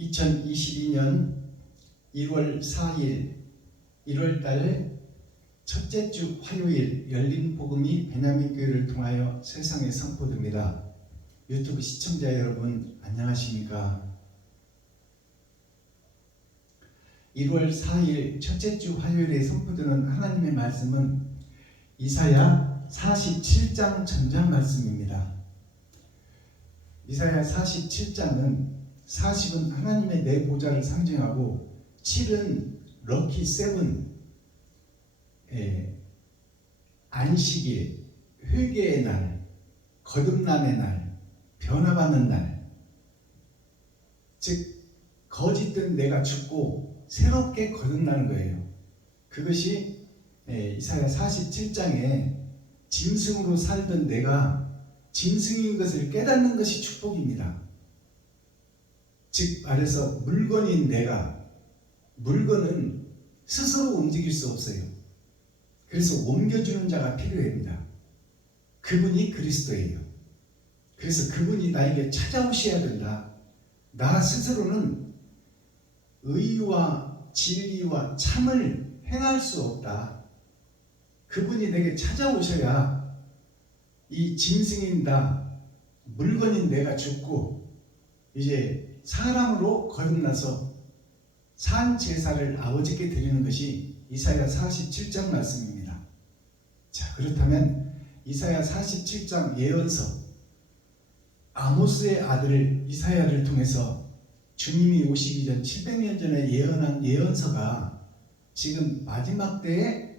2022년 1월 4일 1월달 첫째 주 화요일 열린 복음이 베냐민 교회를 통하여 세상에 선포됩니다. 유튜브 시청자 여러분 안녕하십니까? 1월 4일 첫째 주 화요일에 선포되는 하나님의 말씀은 이사야 47장 전장 말씀입니다. 이사야 47장은 40은 하나님의 내 보좌를 상징하고 7은 럭키 세븐, 안식일, 회개의 날, 거듭남의 날, 변화받는 날, 즉 거짓된 내가 죽고 새롭게 거듭나는 거예요. 그것이 이사야 47장에 짐승으로 살던 내가 짐승인 것을 깨닫는 것이 축복입니다. 즉 말해서 물건인 내가, 물건은 스스로 움직일 수 없어요. 그래서 옮겨주는 자가 필요합니다. 그분이 그리스도예요. 그래서 그분이 나에게 찾아오셔야 된다. 나 스스로는 의와 진리와 참을 행할 수 없다. 그분이 내게 찾아오셔야 이 짐승인 나, 물건인 내가 죽고 이제 사람으로 거듭나서 산 제사를 아버지께 드리는 것이 이사야 47장 말씀입니다. 자, 그렇다면 이사야 47장 예언서, 아모스의 아들 이사야를 통해서 주님이 오시기 전 700년 전에 예언한 예언서가 지금 마지막 때에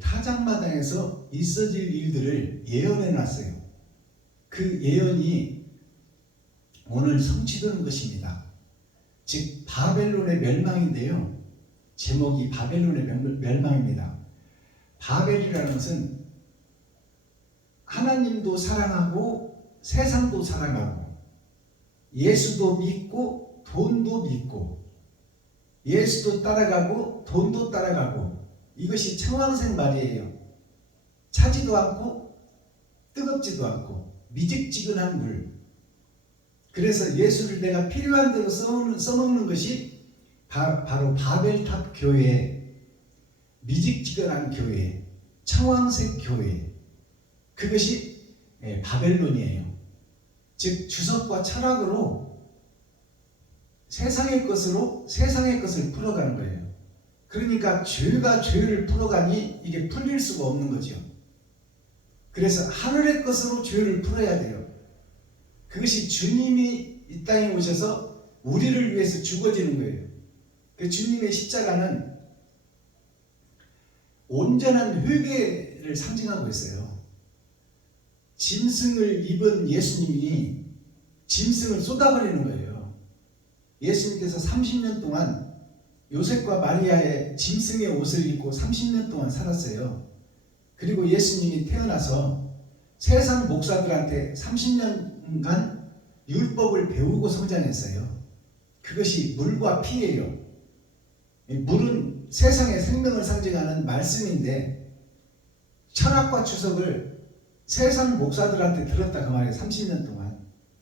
타작마당에서 있어질 일들을 예언해 놨어요. 그 예언이 오늘 성취되는 것입니다. 즉 바벨론의 멸망인데요. 제목이 바벨론의 멸망입니다. 바벨이라는 것은 하나님도 사랑하고 세상도 사랑하고 예수도 믿고 돈도 믿고 예수도 따라가고 돈도 따라가고 이것이 청황색 말이에요. 차지도 않고 뜨겁지도 않고 미직지근한 물. 그래서 예수를 내가 필요한 대로 써먹는 것이 바로 바벨탑 교회, 미직지근한 교회, 청황색 교회, 그것이 바벨론이에요. 즉 주석과 철학으로 세상의 것을 풀어가는 거예요. 그러니까 죄가 죄를 풀어가니 이게 풀릴 수가 없는 거죠. 그래서 하늘의 것으로 죄를 풀어야 돼요. 그것이 주님이 이 땅에 오셔서 우리를 위해서 죽어지는 거예요. 그 주님의 십자가는 온전한 회개를 상징하고 있어요. 짐승을 입은 예수님이 짐승을 쏟아버리는 거예요. 예수님께서 30년 동안 요셉과 마리아의 짐승의 옷을 입고 30년 동안 살았어요. 그리고 예수님이 태어나서 세상 목사들한테 30년간 율법을 배우고 성장했어요. 그것이 물과 피예요. 물은 세상의 생명을 상징하는 말씀인데 철학과 주석을 세상 목사들한테 들었다 그 말이에요. 30년 동안.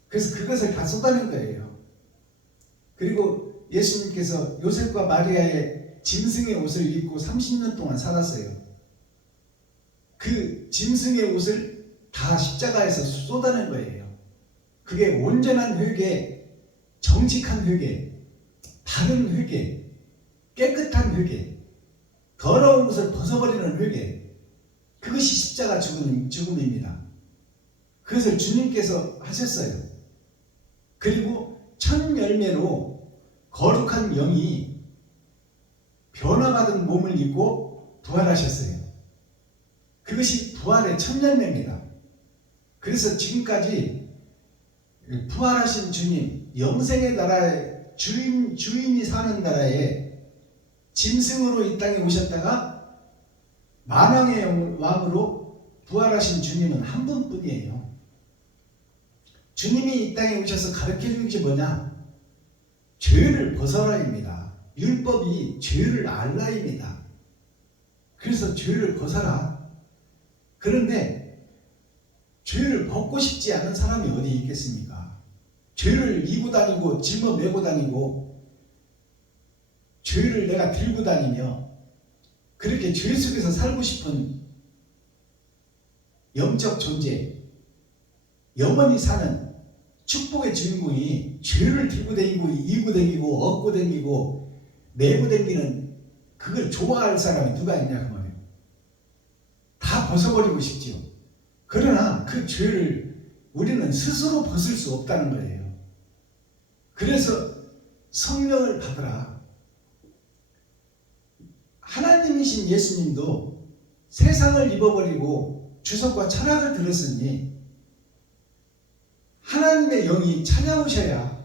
그래서 그것을 다 쏟아낸 거예요. 그리고 예수님께서 요셉과 마리아의 짐승의 옷을 입고 30년 동안 살았어요. 그 짐승의 옷을 다 십자가에서 쏟아낸 거예요. 그게 온전한 회개, 정직한 회개, 바른 회개, 깨끗한 회개, 더러운 것을 벗어버리는 회개, 그것이 십자가 죽음입니다. 그것을 주님께서 하셨어요. 그리고 첫 열매로 거룩한 영이 변화받은 몸을 입고 부활하셨어요. 그것이 부활의 첫 열매입니다. 그래서 지금까지 부활하신 주님, 영생의 나라의 주인이 사는 나라에 짐승으로 이 땅에 오셨다가 만왕의 왕으로 부활하신 주님은 한 분뿐이에요. 주님이 이 땅에 오셔서 가르쳐준 것이 뭐냐? 죄를 벗어라입니다. 율법이 죄를 알라입니다. 그래서 죄를 벗어라. 그런데 죄를 벗고 싶지 않은 사람이 어디 있겠습니까? 죄를 이고 다니고 짊어 메고 다니고 죄를 내가 들고 다니며 그렇게 죄 속에서 살고 싶은 영적 존재, 영원히 사는 축복의 주인공이 죄를 들고 다니고 이고 다니고 얻고 다니고 메고 다니는 그걸 좋아할 사람이 누가 있냐 그 말이에요. 다 벗어버리고 싶지요. 그러나 그 죄를 우리는 스스로 벗을 수 없다는 거예요. 그래서 성령을 받으라. 하나님이신 예수님도 세상을 입어버리고 주석과 철학을 들었으니 하나님의 영이 찾아오셔야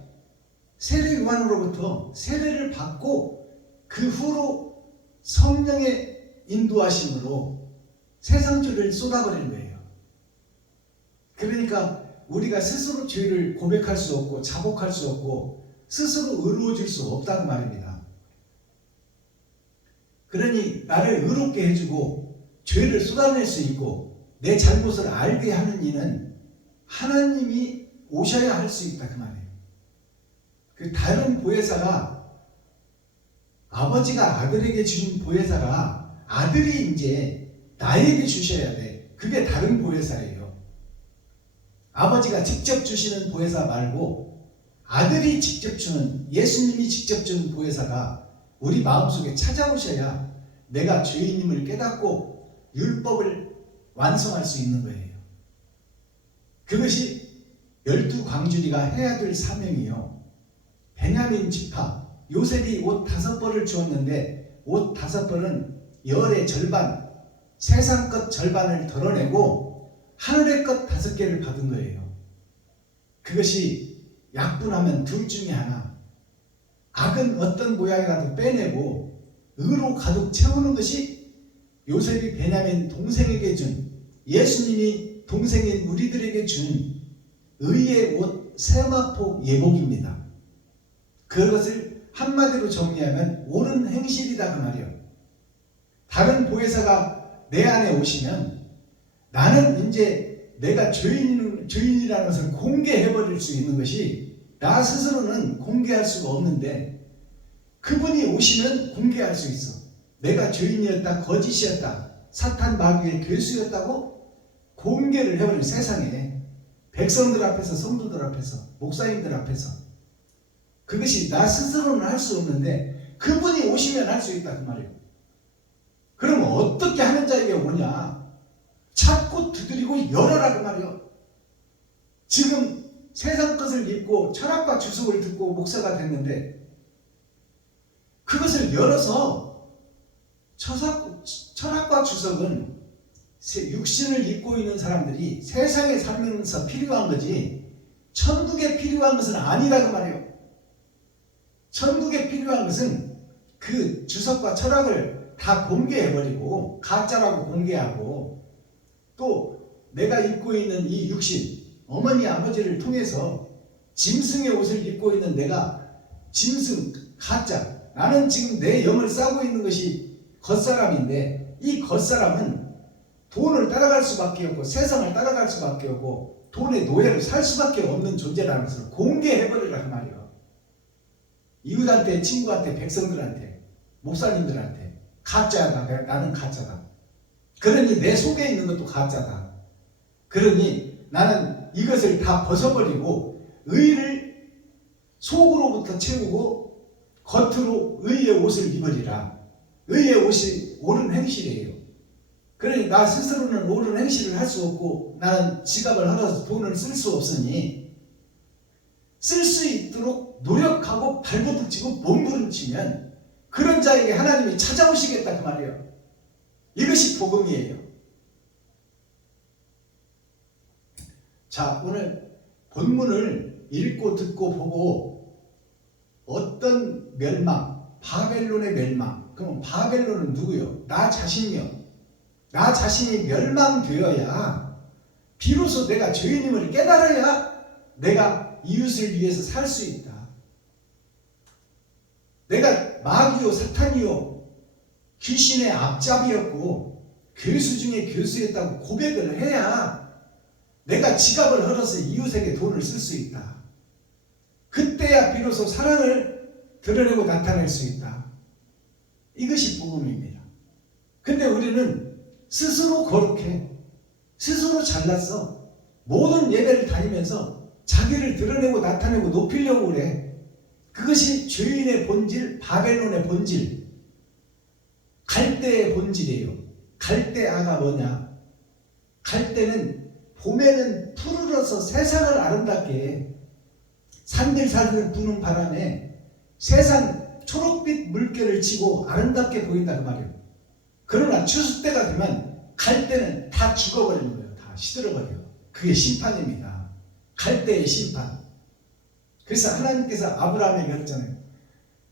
세례 요한으로부터 세례를 받고 그 후로 성령의 인도하심으로 세상죄를 쏟아버리는 거예요. 그러니까 우리가 스스로 죄를 고백할 수 없고 자복할 수 없고 스스로 의로워질 수 없다는 말입니다. 그러니 나를 의롭게 해주고 죄를 쏟아낼 수 있고 내 잘못을 알게 하는 이는 하나님이 오셔야 할 수 있다 그 말이에요. 그 다른 보혜사가 아버지가 아들에게 주신 보혜사가 아들이 이제 나에게 주셔야 돼. 그게 다른 보혜사예요. 아버지가 직접 주시는 보혜사 말고 아들이 직접 주는, 예수님이 직접 주는 보혜사가 우리 마음속에 찾아오셔야 내가 죄인임을 깨닫고 율법을 완성할 수 있는 거예요. 그것이 12광주리가 해야 될 사명이요. 베냐민 지파, 요셉이 옷 5벌을 주었는데 옷 5벌은 열의 절반, 세상 것 절반을 덜어내고 하늘의 것 5개를 받은 거예요. 그것이 약분하면 둘 중에 하나, 악은 어떤 모양이라도 빼내고 의로 가득 채우는 것이 요셉이 베냐민 동생에게 준, 예수님이 동생인 우리들에게 준 의의 옷 세마포 예복입니다. 그것을 한마디로 정리하면 옳은 행실이다 그 말이에요. 다른 보혜사가 내 안에 오시면 나는 이제 내가 죄인이라는 것을 공개해버릴 수 있는 것이 나 스스로는 공개할 수가 없는데 그분이 오시면 공개할 수 있어. 내가 죄인이었다, 거짓이었다, 사탄 마귀의 괴수였다고 공개를 해버리는 세상에 백성들 앞에서, 성도들 앞에서, 목사님들 앞에서. 그것이 나 스스로는 할 수 없는데 그분이 오시면 할 수 있다 그 말이에요. 그럼 어떻게 하는 자에게 오냐? 찾고 두드리고 열어라 그 말이에요. 지금 세상 것을 입고 철학과 주석을 듣고 목사가 됐는데 그것을 열어서 철학과 주석은 육신을 입고 있는 사람들이 세상에 살면서 필요한 거지 천국에 필요한 것은 아니라고 말해요. 천국에 필요한 것은 그 주석과 철학을 다 공개해버리고 가짜라고 공개하고 또 내가 입고 있는 이 육신, 어머니 아버지를 통해서 짐승의 옷을 입고 있는 내가 짐승, 가짜, 나는 지금 내 영을 싸고 있는 것이 겉사람인데 이 겉사람은 돈을 따라갈 수밖에 없고 세상을 따라갈 수밖에 없고 돈의 노예로 살 수밖에 없는 존재라는 것을 공개해버리라는 말이에요. 이웃한테, 친구한테, 백성들한테, 목사님들한테 가짜다, 나는 가짜다. 그러니 내 속에 있는 것도 가짜다. 그러니 나는 이것을 다 벗어버리고 의를 속으로부터 채우고 겉으로 의의 옷을 입으리라. 의의 옷이 옳은 행실이에요. 그러니 나 스스로는 옳은 행실을 할 수 없고 나는 지갑을 하나서 돈을 쓸 수 없으니 쓸 수 있도록 노력하고 발버둥치고 몸부림치면 그런 자에게 하나님이 찾아오시겠다 그 말이에요. 이것이 복음이에요. 자, 오늘 본문을 읽고 듣고 보고 어떤 멸망, 바벨론의 멸망. 그럼 바벨론은 누구요? 나 자신이요. 나 자신이 멸망되어야 비로소 내가 죄인임을 깨달아야 내가 이웃을 위해서 살 수 있다. 내가 마귀요 사탄이요 귀신의 앞잡이였고 괴수 중에 괴수였다고 고백을 해야 내가 지갑을 헐어서 이웃에게 돈을 쓸 수 있다. 비로소 사랑을 드러내고 나타낼 수 있다. 이것이 복음입니다. 근데 우리는 스스로 거룩해, 스스로 잘났어, 모든 예배를 다니면서 자기를 드러내고 나타내고 높이려고 그래. 그것이 죄인의 본질, 바벨론의 본질, 갈대의 본질이에요. 갈대아가 뭐냐? 갈대는 봄에는 푸르러서 세상을 아름답게 해. 산들산들 부는 바람에 세상 초록빛 물결을 치고 아름답게 보인다 그 말이에요. 그러나 추수 때가 되면 갈대는 다 죽어버리는 거예요. 다 시들어버려요. 그게 심판입니다. 갈대의 심판. 그래서 하나님께서 아브라함에게 그랬잖아요.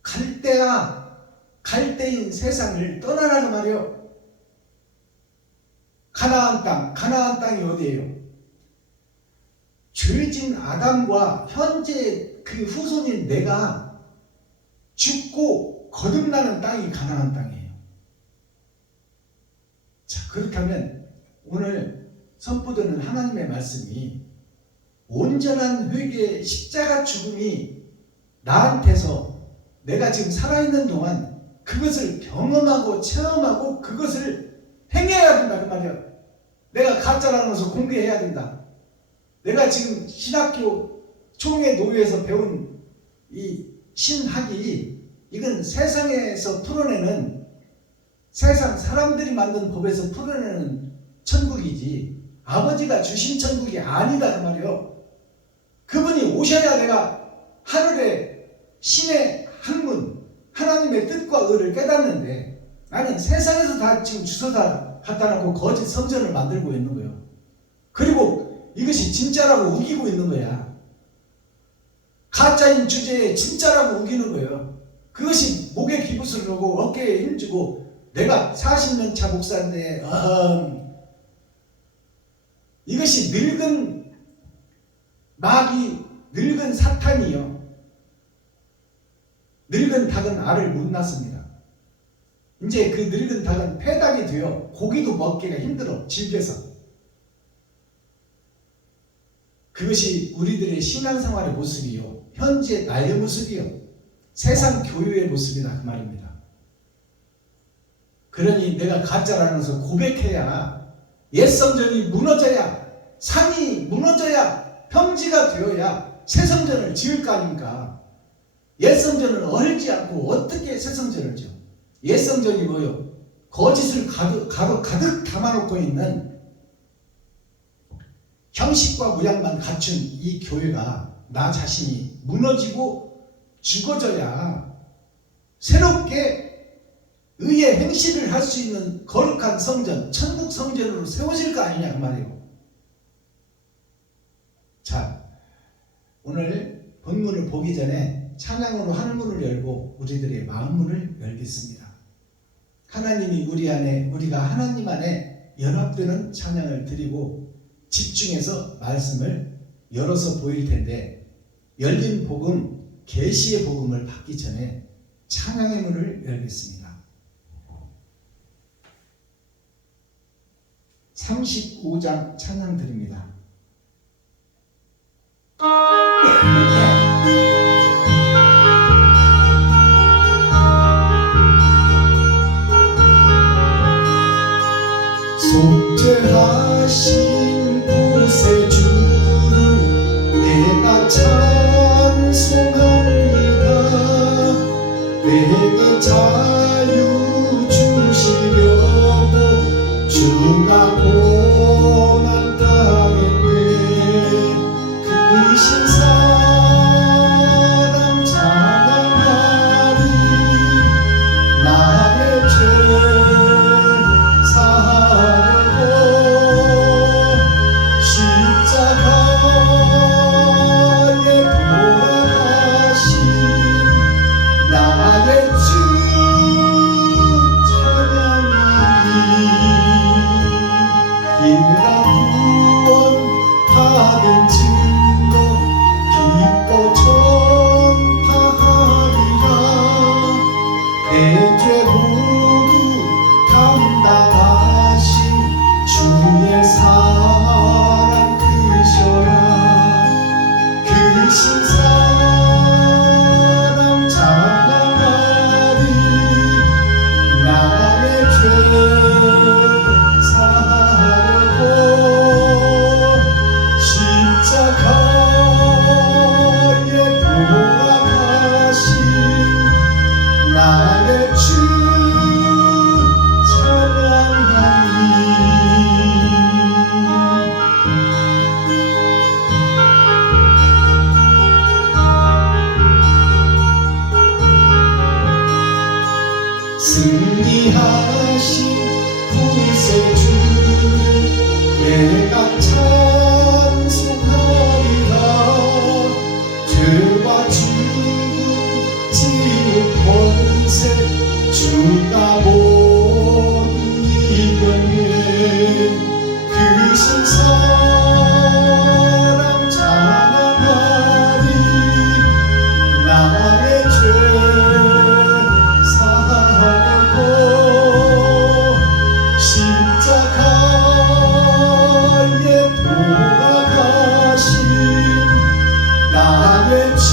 갈대아, 갈대인 세상을 떠나라 그 말이에요. 가나안 땅, 가나안 땅이 어디예요? 죄진 아담과 현재 그 후손인 내가 죽고 거듭나는 땅이 가나안 땅이에요. 자, 그렇다면 오늘 선포되는 하나님의 말씀이 온전한 회개의 십자가 죽음이 나한테서 내가 지금 살아있는 동안 그것을 경험하고 체험하고 그것을 행해야 된다 그 말이야. 내가 가짜라는 것을 공개해야 된다. 내가 지금 신학교 총회 노회에서 배운 이 신학이 이건 세상에서 풀어내는, 세상 사람들이 만든 법에서 풀어내는 천국이지 아버지가 주신 천국이 아니다 그 말이에요. 그분이 오셔야 내가 하늘의 신의 학문, 하나님의 뜻과 의를 깨닫는데 나는 세상에서 다 지금 주워다 갖다 놓고 거짓 성전을 만들고 있는 거예요. 그리고 이것이 진짜라고 우기고 있는 거야. 가짜인 주제에 진짜라고 우기는 거예요. 그것이 목에 기부스를 하고 어깨에 힘주고 내가 40년 차 목사인데 이것이 늙은 마귀, 늙은 사탄이요. 늙은 닭은 알을 못 낳습니다. 이제 그 늙은 닭은 폐닭이 되어 고기도 먹기가 힘들어, 질겨서. 그것이 우리들의 신앙생활의 모습이요, 현재 나의 모습이요, 세상 교회의 모습이다 그 말입니다. 그러니 내가 가짜라는 것을 고백해야, 옛성전이 무너져야, 산이 무너져야, 평지가 되어야 새 성전을 지을 거 아닙니까? 옛성전을 얼지 않고 어떻게 새 성전을 지어? 옛성전이 뭐요? 거짓을 가득 담아놓고 있는 형식과 모양만 갖춘 이 교회가 나 자신이 무너지고 죽어져야 새롭게 의의 행실을 할 수 있는 거룩한 성전, 천국 성전으로 세워질 거 아니냐 그 말이에요. 자, 오늘 본문을 보기 전에 찬양으로 하늘문을 열고 우리들의 마음문을 열겠습니다. 하나님이 우리 안에, 우리가 하나님 안에 연합되는 찬양을 드리고 집중해서 말씀을 열어서 보일 텐데, 열린 복음, 계시의 복음을 받기 전에 찬양의 문을 열겠습니다. 35장 찬양 드립니다. 속죄하신 구세주를 내가 찬송합니다. 내게 자유 주시려고 주가 고난 당했네. 그 신사랑 찬양하리. 나의 죄 사하려고 승리하신 구세주를 내가 찬송하리라. 죄와 죽음 지옥 권세 주가 모두 이겼네. 크신 사랑 찬양하리. 나의 죄 사하려고 십자가에 돌아가신 나의 주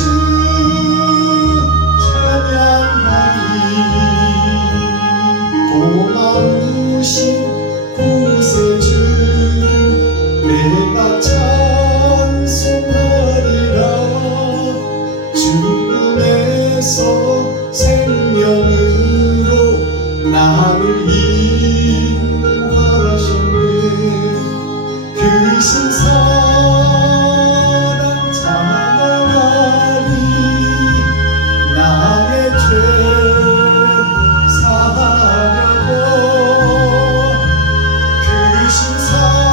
찬양하리. 고마우신 구세주를 내가 찬송하리라. 죽음에서 생명으로 나를 인도하셨네. 크신 사랑 찬양하리. 나의 죄 사하려고 크신 사랑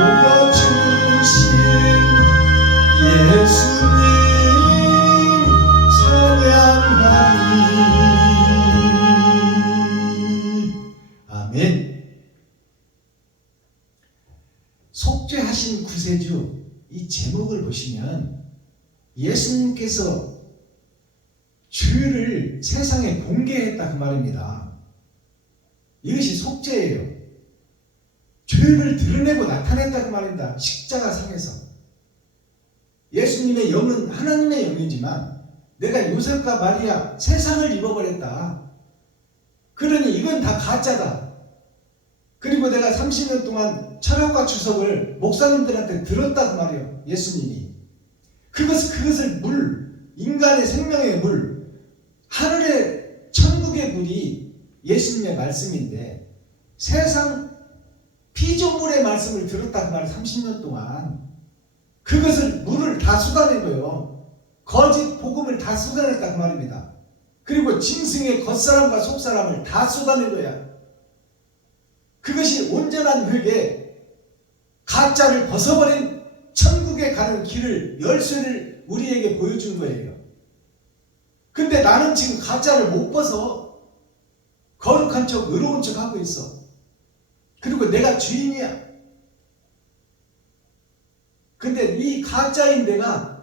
보여주신 예수님 찬양하리. 아멘. 속죄하신 구세주, 이 제목을 보시면 예수님께서 죄를 세상에 공개했다 그 말입니다. 이것이 속죄예요. 죄를 드러내고 나타냈다 그 말입니다. 십자가상에서. 예수님의 영은 하나님의 영이지만 내가 요셉과 마리아 세상을 입어버렸다. 그러니 이건 다 가짜다. 그리고 내가 30년 동안 철학과 주석을 목사님들한테 들었다 그 말이에요. 예수님이 그것을 인간의 생명의 물, 하늘의 천국의 물이 예수님의 말씀인데 세상 피조물의 말씀을 들었다 그 말이에요. 30년 동안 그것을 물을 다 쏟아낸 거예요. 거짓 복음을 다 쏟아냈다 그 말입니다. 그리고 짐승의 겉사람과 속사람을 다 쏟아낸 거야. 그것이 온전한 회개, 가짜를 벗어버린 천국에 가는 길을, 열쇠를 우리에게 보여준 거예요. 근데 나는 지금 가짜를 못 벗어. 거룩한 척, 의로운 척 하고 있어. 그리고 내가 주인이야. 근데 이 가짜인 내가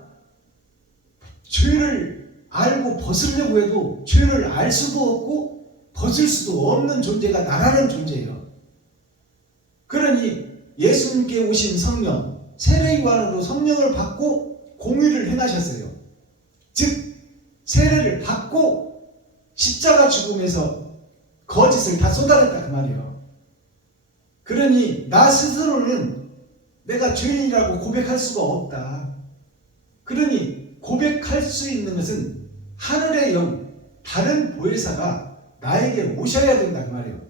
죄를 알고 벗으려고 해도 죄를 알 수도 없고 벗을 수도 없는 존재가 나라는 존재예요. 그러니 예수님께 오신 성령, 세례요한으로 성령을 받고 공의를 행하셨어요. 즉 세례를 받고 십자가 죽음에서 거짓을 다 쏟아냈다 그 말이에요. 그러니 나 스스로는 내가 죄인이라고 고백할 수가 없다. 그러니 고백할 수 있는 것은 하늘의 영, 다른 보혜사가 나에게 오셔야 된다 그 말이에요.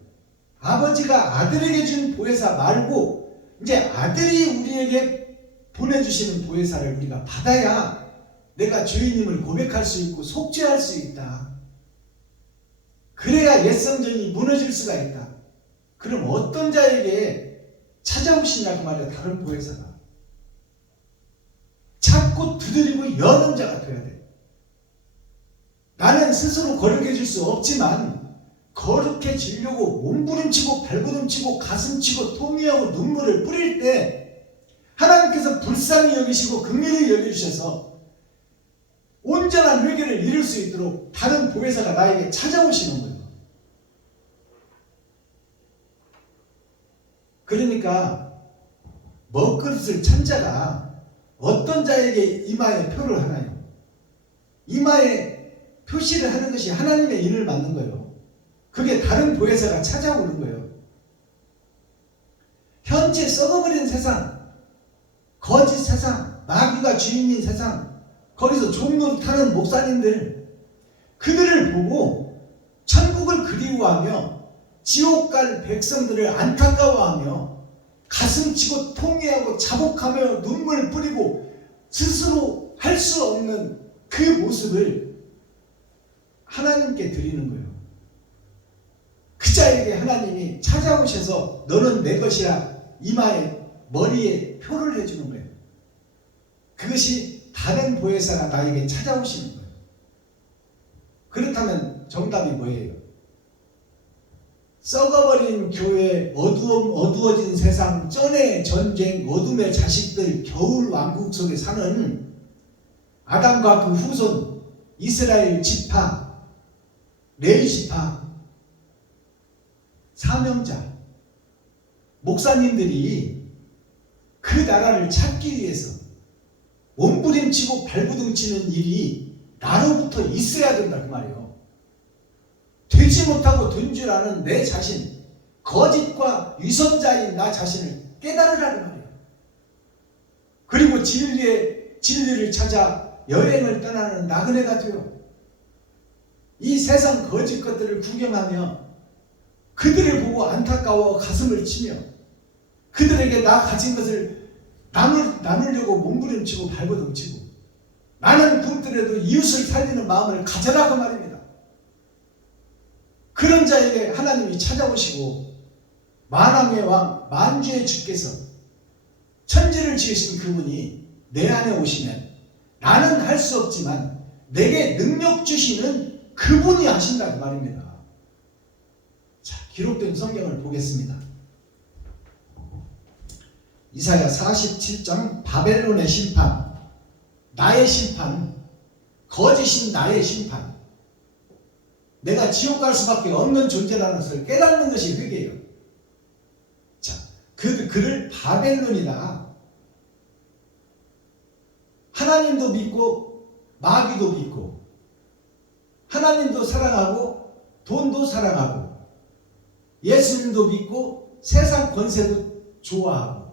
아버지가 아들에게 준 보혜사 말고 이제 아들이 우리에게 보내주시는 보혜사를 우리가 받아야 내가 죄인임을 고백할 수 있고 속죄할 수 있다. 그래야 옛성전이 무너질 수가 있다. 그럼 어떤 자에게 찾아오시냐고 말이야. 다른 보혜사가 찾고 두드리고 여는 자가 되어야 돼. 나는 스스로 거룩해질 수 없지만 거룩해지려고 몸부림치고 발부림치고 가슴치고 통회하고 눈물을 뿌릴 때 하나님께서 불쌍히 여기시고 긍휼히 여겨주셔서 온전한 회개를 이룰 수 있도록 다른 보혜사가 나에게 찾아오시는 거예요. 그러니까 먹그릇을 찬 자가 어떤 자에게 이마에 표를 하나요? 이마에 표시를 하는 것이 하나님의 일을 맡는 거예요. 그게 다른 보혜사가 찾아오는 거예요. 현재 썩어버린 세상, 거짓 세상, 마귀가 주인인 세상, 거기서 종노릇하는 목사님들, 그들을 보고 천국을 그리워하며 지옥 갈 백성들을 안타까워하며 가슴치고 통회하고 자복하며 눈물 뿌리고 스스로 할 수 없는 그 모습을 하나님께 드리는 거예요. 그 자에게 하나님이 찾아오셔서 너는 내 것이라 이마에 머리에 표를 해주는 거예요. 그것이 다른 보혜사가 나에게 찾아오시는 거예요. 그렇다면 정답이 뭐예요? 썩어버린 교회, 어두워진 세상, 쩐의 전쟁, 어둠의 자식들, 겨울 왕국 속에 사는 아담과 그 후손, 이스라엘 지파, 레위 지파, 사명자, 목사님들이 그 나라를 찾기 위해서 몸부림치고 발부둥치는 일이 나로부터 있어야 된다 그 말이에요. 되지 못하고 된 줄 아는 내 자신, 거짓과 위선자인 나 자신을 깨달으라는 말이에요. 그리고 진리를 찾아 여행을 떠나는 나그네가 되어 이 세상 거짓 것들을 구경하며 그들을 보고 안타까워 가슴을 치며 그들에게 나 가진 것을 나누려고 몸부림치고 발버둥치고 나는 굶더라도 이웃을 살리는 마음을 가져라 그 말입니다. 그런 자에게 하나님이 찾아오시고 만왕의 왕 만주의 주께서 천지를 지으신 그분이 내 안에 오시면 나는 할 수 없지만 내게 능력 주시는 그분이 하신다 그 말입니다. 자, 기록된 성경을 보겠습니다. 이사야 47장 바벨론의 심판, 나의 심판, 거짓인 나의 심판, 내가 지옥 갈 수밖에 없는 존재라는 것을 깨닫는 것이 회개예요. 자, 그를 바벨론이다. 하나님도 믿고 마귀도 믿고 하나님도 사랑하고 돈도 사랑하고 예수님도 믿고 세상 권세도 좋아하고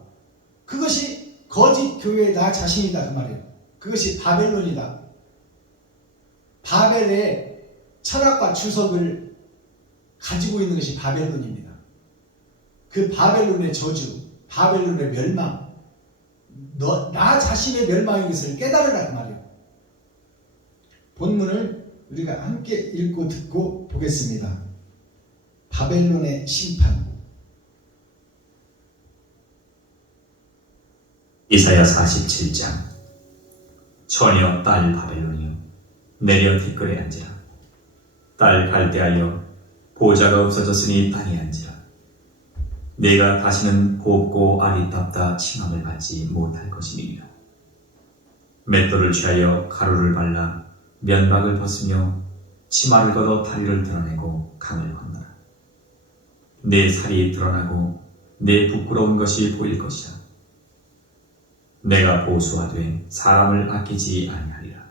그것이 거짓 교회의 나 자신이다 그 말이에요. 그것이 바벨론이다. 바벨의 철학과 주석을 가지고 있는 것이 바벨론입니다. 그 바벨론의 저주, 바벨론의 멸망, 나 자신의 멸망인 것을 깨달으라 그 말이에요. 본문을 우리가 함께 읽고 듣고 보겠습니다. 바벨론의 심판. 이사야 47장. 처녀 딸 바벨론이여, 내려 티끌에 앉으라. 딸 갈대하여, 보좌가 없어졌으니 땅에 앉으라. 내가 다시는 곱고 아리답다 칭함을 받지 못할 것이니라. 맷돌을 취하여 가루를 발라 면박을 벗으며 치마를 걷어 다리를 드러내고 강을 건너라. 내 살이 드러나고 내 부끄러운 것이 보일 것이라. 내가 보수하되 사람을 아끼지 아니하리라.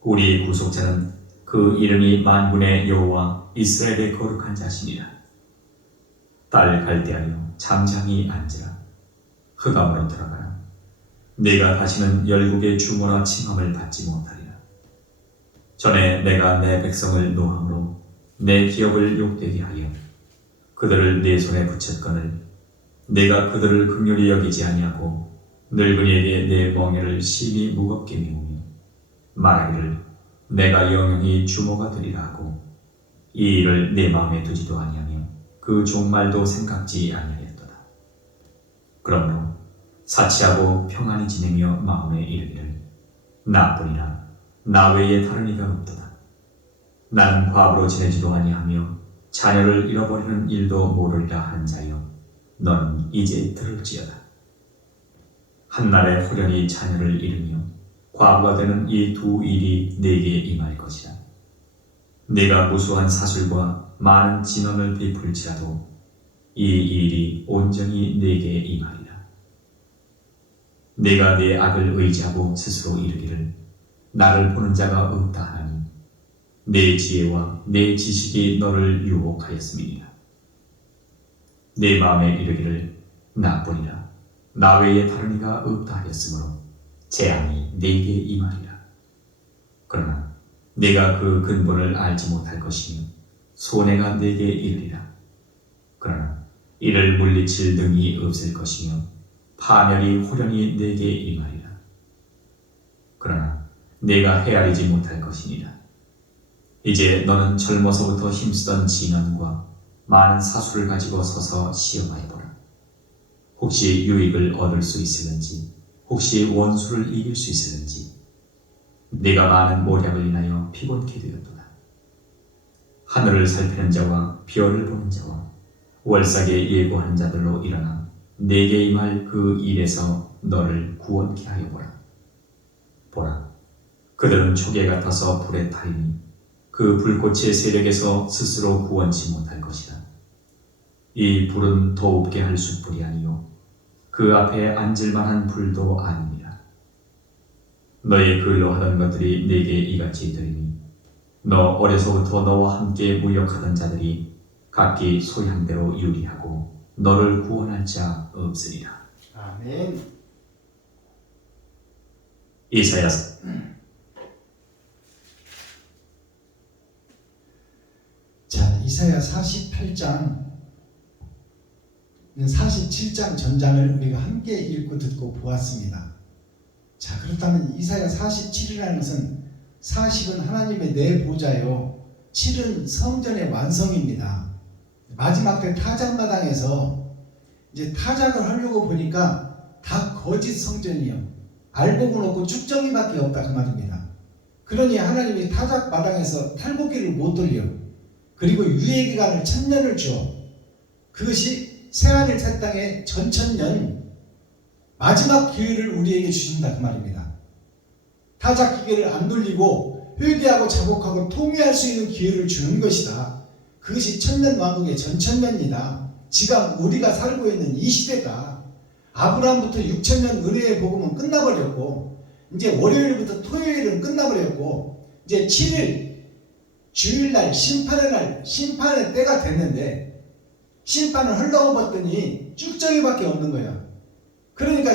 우리 구속자는 그 이름이 만군의 여호와 이스라엘의 거룩한 자신이라. 딸 갈대하여 잠잠히 앉으라. 흑암으로 들어가라. 내가 다시는 열국의 주모라 칭함을 받지 못하리라. 전에 내가 내 백성을 노함으로 내 기업을 욕되게 하여 그들을 내 손에 붙였거늘 내가 그들을 긍휼히 여기지 아니하고 늙은이에게 내 멍에를 심히 무겁게 미우며 말하기를 내가 영영히 주모가 되리라 하고 이 일을 내 마음에 두지도 아니하며 그 종말도 생각지 아니하였도다. 그러므로 사치하고 평안히 지내며 마음에 이르기를 나뿐이라 나 외에 다른 이가 없도다. 나는 과부로 지내지도 아니하며 자녀를 잃어버리는 일도 모르리라 한 자여 너는 이제 들을지어다. 한날에 호련히 자녀를 잃으며 과부가 되는 이 두 일이 내게 임할 것이라. 내가 무수한 사술과 많은 진언을 베풀지라도 이 일이 온전히 내게 임하리라. 내가 내 악을 의지하고 스스로 이르기를 나를 보는 자가 없다 하니 내 지혜와 내 지식이 너를 유혹하였음이니라. 내 마음에 이르기를 나뿐이라 나 외에 다른 이가 없다 하였으므로 재앙이 내게 임하리라. 그러나 내가 그 근본을 알지 못할 것이며 손해가 내게 이르리라. 그러나 이를 물리칠 능이 없을 것이며 파멸이 호련히 내게 임하리라. 그러나 내가 헤아리지 못할 것이니라. 이제 너는 젊어서부터 힘쓰던 진언과 많은 사수를 가지고 서서 시험하여보라. 혹시 유익을 얻을 수 있을는지, 혹시 원수를 이길 수 있을는지. 네가 많은 모략을 인하여 피곤케 되었도다. 하늘을 살피는 자와 별을 보는 자와 월삭에 예고하는 자들로 일어나 내게 임할 그 일에서 너를 구원케 하여 보라. 보라, 그들은 초계 같아서 불에 타이니 그 불꽃의 세력에서 스스로 구원치 못할 것이다. 이 불은 더웁게 할 숯불이 아니요 그 앞에 앉을 만한 불도 아닙니다. 너의 글로 하던 것들이 내게 이같이 들리니 너 어려서부터 너와 함께 무역하던 자들이 각기 소양대로 유리하고 너를 구원할 자 없으리라. 아멘. 이사야서 자, 이사야 48장 47장 전장을 우리가 함께 읽고 듣고 보았습니다. 자, 그렇다면 이사야 47이라는 것은 40은 하나님의 내 보좌요, 7은 성전의 완성입니다. 마지막 때 타작마당에서 이제 타작을 하려고 보니까 다 거짓 성전이요, 알곡은 없고 쭉정이밖에 없다 그 말입니다. 그러니 하나님이 타작마당에서 탈곡기를 못 돌려, 그리고 유예기간을 1000년을 주어 그것이 새하늘 새 땅의 전천년 마지막 기회를 우리에게 주신다 그 말입니다. 타작 기계를 안 돌리고 회개하고 자복하고 통회할 수 있는 기회를 주는 것이다. 그것이 천년 왕국의 전천년이다. 지금 우리가 살고 있는 이 시대가 아브라함부터 6000년 은혜의 복음은 끝나버렸고, 이제 월요일부터 토요일은 끝나버렸고, 이제 7일 주일날 심판의 날, 심판의 때가 됐는데 심판을 하려고 봤더니 쭉정이밖에 없는 거야. 그러니까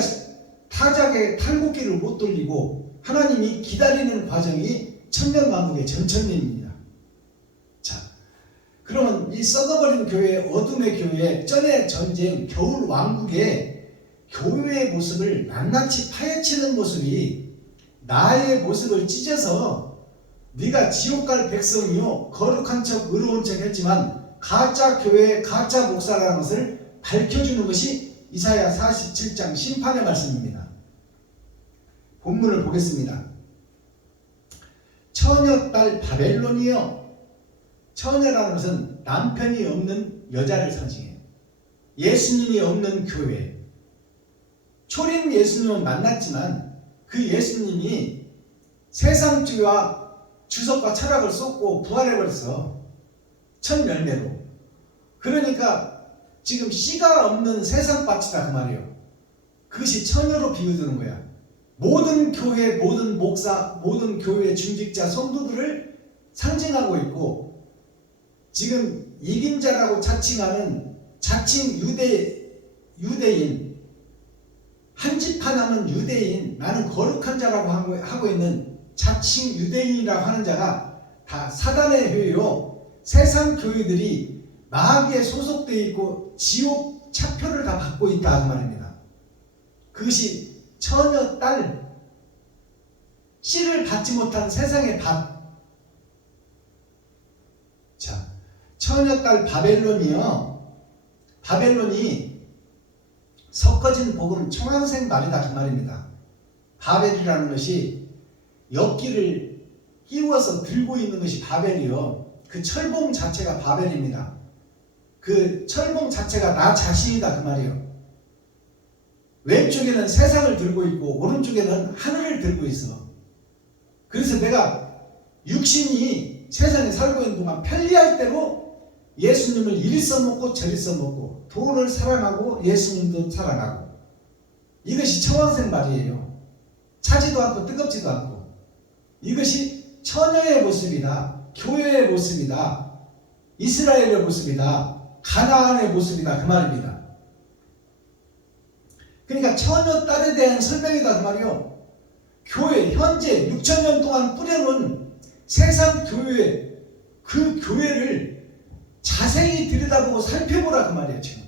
타작의 탈곡기를 못 돌리고 하나님이 기다리는 과정이 천년왕국의 전천년입니다. 자, 그러면 이 썩어버린 교회, 어둠의 교회, 쩐의 전쟁, 겨울 왕국의 교회의 모습을 낱낱이 파헤치는 모습이 나의 모습을 찢어서 네가 지옥 갈 백성이요, 거룩한 척 의로운 척 했지만 가짜 교회, 가짜 목사라는 것을 밝혀주는 것이 이사야 47장 심판의 말씀입니다. 본문을 보겠습니다. 처녀딸 바벨론이여. 처녀라는 것은 남편이 없는 여자를 상징해요. 예수님이 없는 교회. 초림 예수님은 만났지만 그 예수님이 세상주의와 주석과 철학을 쏟고 부활해버렸어. 첫 열매로. 그러니까 지금 씨가 없는 세상밭이다 그 말이에요. 그것이 처녀로 비유되는 거야. 모든 교회, 모든 목사, 모든 교회 중직자, 성도들을 상징하고 있고, 지금 이긴 자라고 자칭하는 자칭 유대인, 한 집안 하는 유대인, 나는 거룩한 자라고 하고 있는 자칭 유대인이라고 하는 자가 다 사단의 회의로 세상 교회들이 마귀에 소속되어 있고 지옥 차표를 다 받고 있다 그 말입니다. 그것이 처녀 딸, 씨를 받지 못한 세상의 밭. 자, 처녀 딸 바벨론이요, 바벨론이 섞어진 복음 청황생 말이다 그 말입니다. 바벨이라는 것이 엿기를 끼워서 들고 있는 것이 바벨이요, 그 철봉 자체가 바벨입니다. 그 철봉 자체가 나 자신이다 그 말이에요. 왼쪽에는 세상을 들고 있고 오른쪽에는 하늘을 들고 있어. 그래서 내가 육신이 세상에 살고 있는 동안 편리할 대로 예수님을 이리 써먹고 저리 써먹고, 돈을 사랑하고 예수님도 사랑하고, 이것이 청황생 말이에요. 차지도 않고 뜨겁지도 않고. 이것이 처녀의 모습이다, 교회의 모습이다, 이스라엘의 모습이다, 가나안의 모습이다 그 말입니다. 그러니까 처녀 딸에 대한 설명이다 그 말이요. 교회, 현재 6000년 동안 뿌려놓은 세상 교회, 그 교회를 자세히 들여다보고 살펴보라 그 말이에요. 지금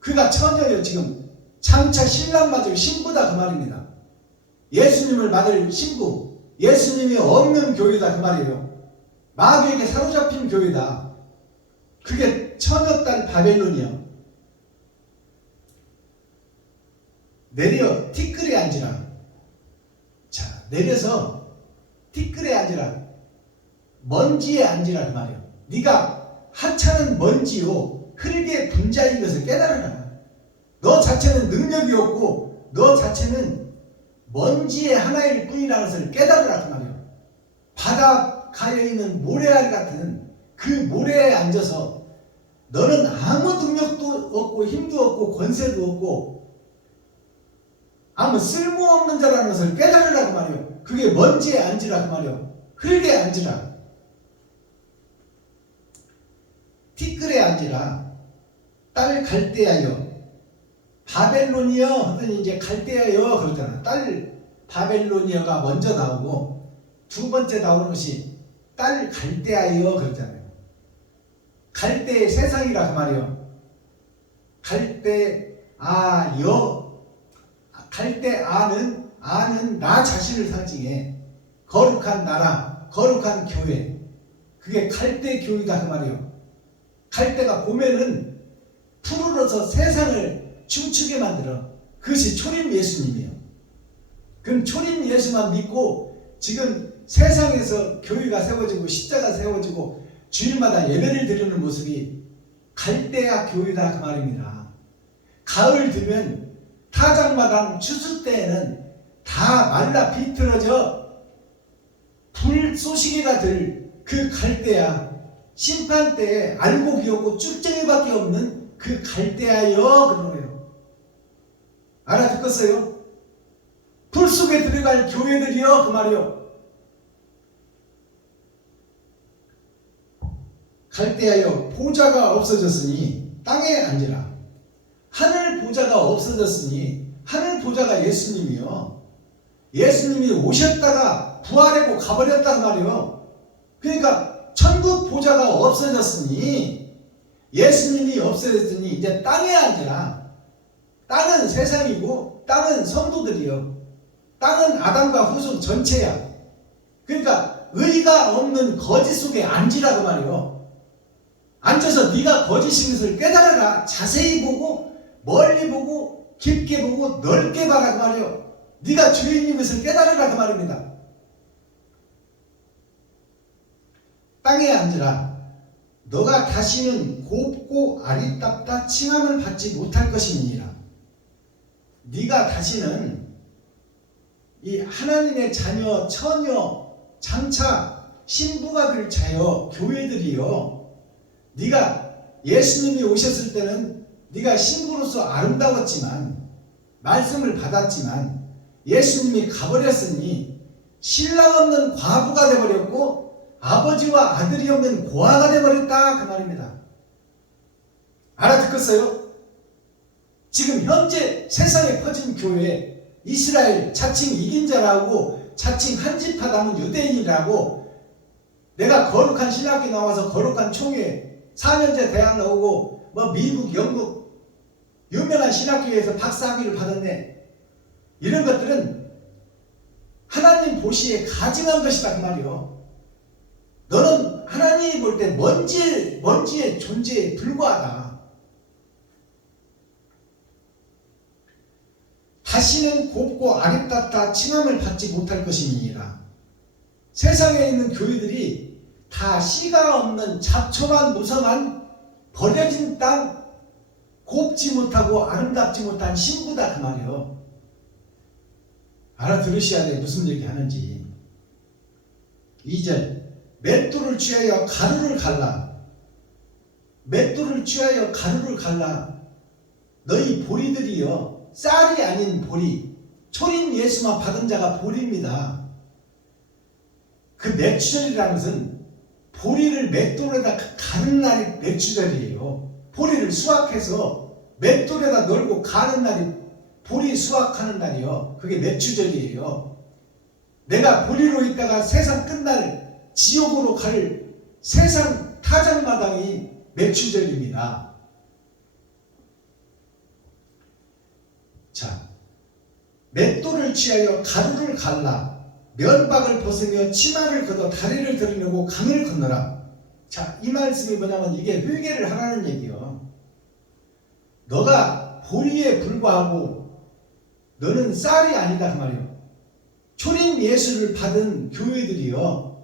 그가 처녀예요. 지금 장차 신랑 맞을 신부다 그 말입니다. 예수님을 맞을 신부, 예수님이 없는 교회다 그 말이에요. 마귀에게 사로잡힌 교회다. 그게 처녀딸 바벨론이요. 내려 티끌에 앉으라. 자, 내려서 티끌에 앉으라. 먼지에 앉으라 그 말이에요. 네가 하찮은 먼지요 흙의 분자인 것을 깨달아라. 너 자체는 능력이 없고 너 자체는 먼지의 하나일 뿐이라는 것을 깨달으라 그 말이에요. 바닷가에 있는 모래알 같은 그 모래에 앉아서 너는 아무 능력도 없고 힘도 없고 권세도 없고 아무 쓸모없는 자라는 것을 깨달으라 그 말이에요. 그게 먼지에 앉으라 그 말이에요. 흙에 앉으라. 티끌에 앉으라. 딸 갈대아여 바벨론이여 하더니 이제 갈대아여 그러잖아. 딸 바벨론이여가 먼저 나오고 두 번째 나오는 것이 딸 갈대아여 그러잖아요. 갈대의 세상이라 그 말이에요. 갈대아는 나 자신을 상징해. 거룩한 나라, 거룩한 교회. 그게 갈대 교회다 그 말이에요. 갈대가 보면은 푸르러서 세상을 춤추게 만들어. 그것이 초림 예수님이에요. 그럼 초림 예수만 믿고 지금 세상에서 교회가 세워지고 십자가 세워지고 주일마다 예배를 드리는 모습이 갈대아 교회다 그 말입니다. 가을 되면 타작마당 추수 때에는 다 말라 비틀어져 불쏘시개가 될 그 갈대아 심판 때에 알고 비었고 쭉쟁이밖에 없는 그 갈대아여 그런 거예요. 알아듣겠어요? 불 속에 들어갈 교회들이여 그 말이요. 갈대아여 보좌가 없어졌으니 땅에 앉으라. 하늘 보좌가 없어졌으니 하늘 보좌가 예수님이요. 예수님이 오셨다가 부활하고 가버렸단 말이요. 그러니까 천국 보좌가 없어졌으니 예수님이 없어졌으니 이제 땅에 앉으라. 땅은 세상이고 땅은 성도들이요. 땅은 아담과 후손 전체야. 그러니까 의가 없는 거짓 속에 앉으라 그 말이요. 앉아서 네가 거짓인 것을 깨달아라. 자세히 보고 멀리 보고 깊게 보고 넓게 봐라 그 말이요. 네가 주인인 것을 깨달으라 그 말입니다. 땅에 앉으라. 너가 다시는 곱고 아리따다 칭함을 받지 못할 것이니라. 네가 다시는 이 하나님의 자녀, 처녀, 장차 신부가 될 자여 교회들이요. 네가 예수님이 오셨을 때는 네가 신부로서 아름다웠지만 말씀을 받았지만 예수님이 가버렸으니 신랑 없는 과부가 되어버렸고 아버지와 아들이 없는 고아가 되어버렸다 그 말입니다. 알아듣겠어요? 지금 현재 세상에 퍼진 교회 이스라엘 자칭 이긴 자라고 자칭 한집파 남은 유대인이라고 내가 거룩한 신학교 나와서 거룩한 총회 4년제 대학 나오고 뭐 미국 영국 유명한 신학교에서 박사학위를 받았네. 이런 것들은 하나님 보시에 가증한 것이다 그 말이요. 너는 하나님이 볼 때 먼지의 존재에 불과하다. 다시는 곱고 아리따다 칭함을 받지 못할 것이니라. 세상에 있는 교회들이 다 씨가 없는 잡초만 무성한 버려진 땅, 곱지 못하고 아름답지 못한 신부다 그 말이요. 알아들으셔야 돼. 무슨 얘기 하는지. 2절 맷돌을 취하여 가루를 갈라. 맷돌을 취하여 가루를 갈라. 너희 보리들이여 쌀이 아닌 보리. 초림 예수만 받은 자가 보리입니다. 그 맥주절이라는 것은 보리를 맷돌에다 가는 날이 맥주절이에요. 보리를 수확해서 맷돌에다 널고 가는 날이 보리 수확하는 날이요. 그게 맥주절이에요. 내가 보리로 있다가 세상 끝날 지옥으로 갈 세상 타작마당이 맥주절입니다. 자, 맷돌을 취하여 가루를 갈라. 면박을 벗으며 치마를 걷어 다리를 드러내고 강을 건너라. 자, 이 말씀이 뭐냐면 이게 회개를 하라는 얘기요. 너가 보리에 불과하고 너는 쌀이 아니다 그 말이요. 초림 예수를 받은 교회들이요,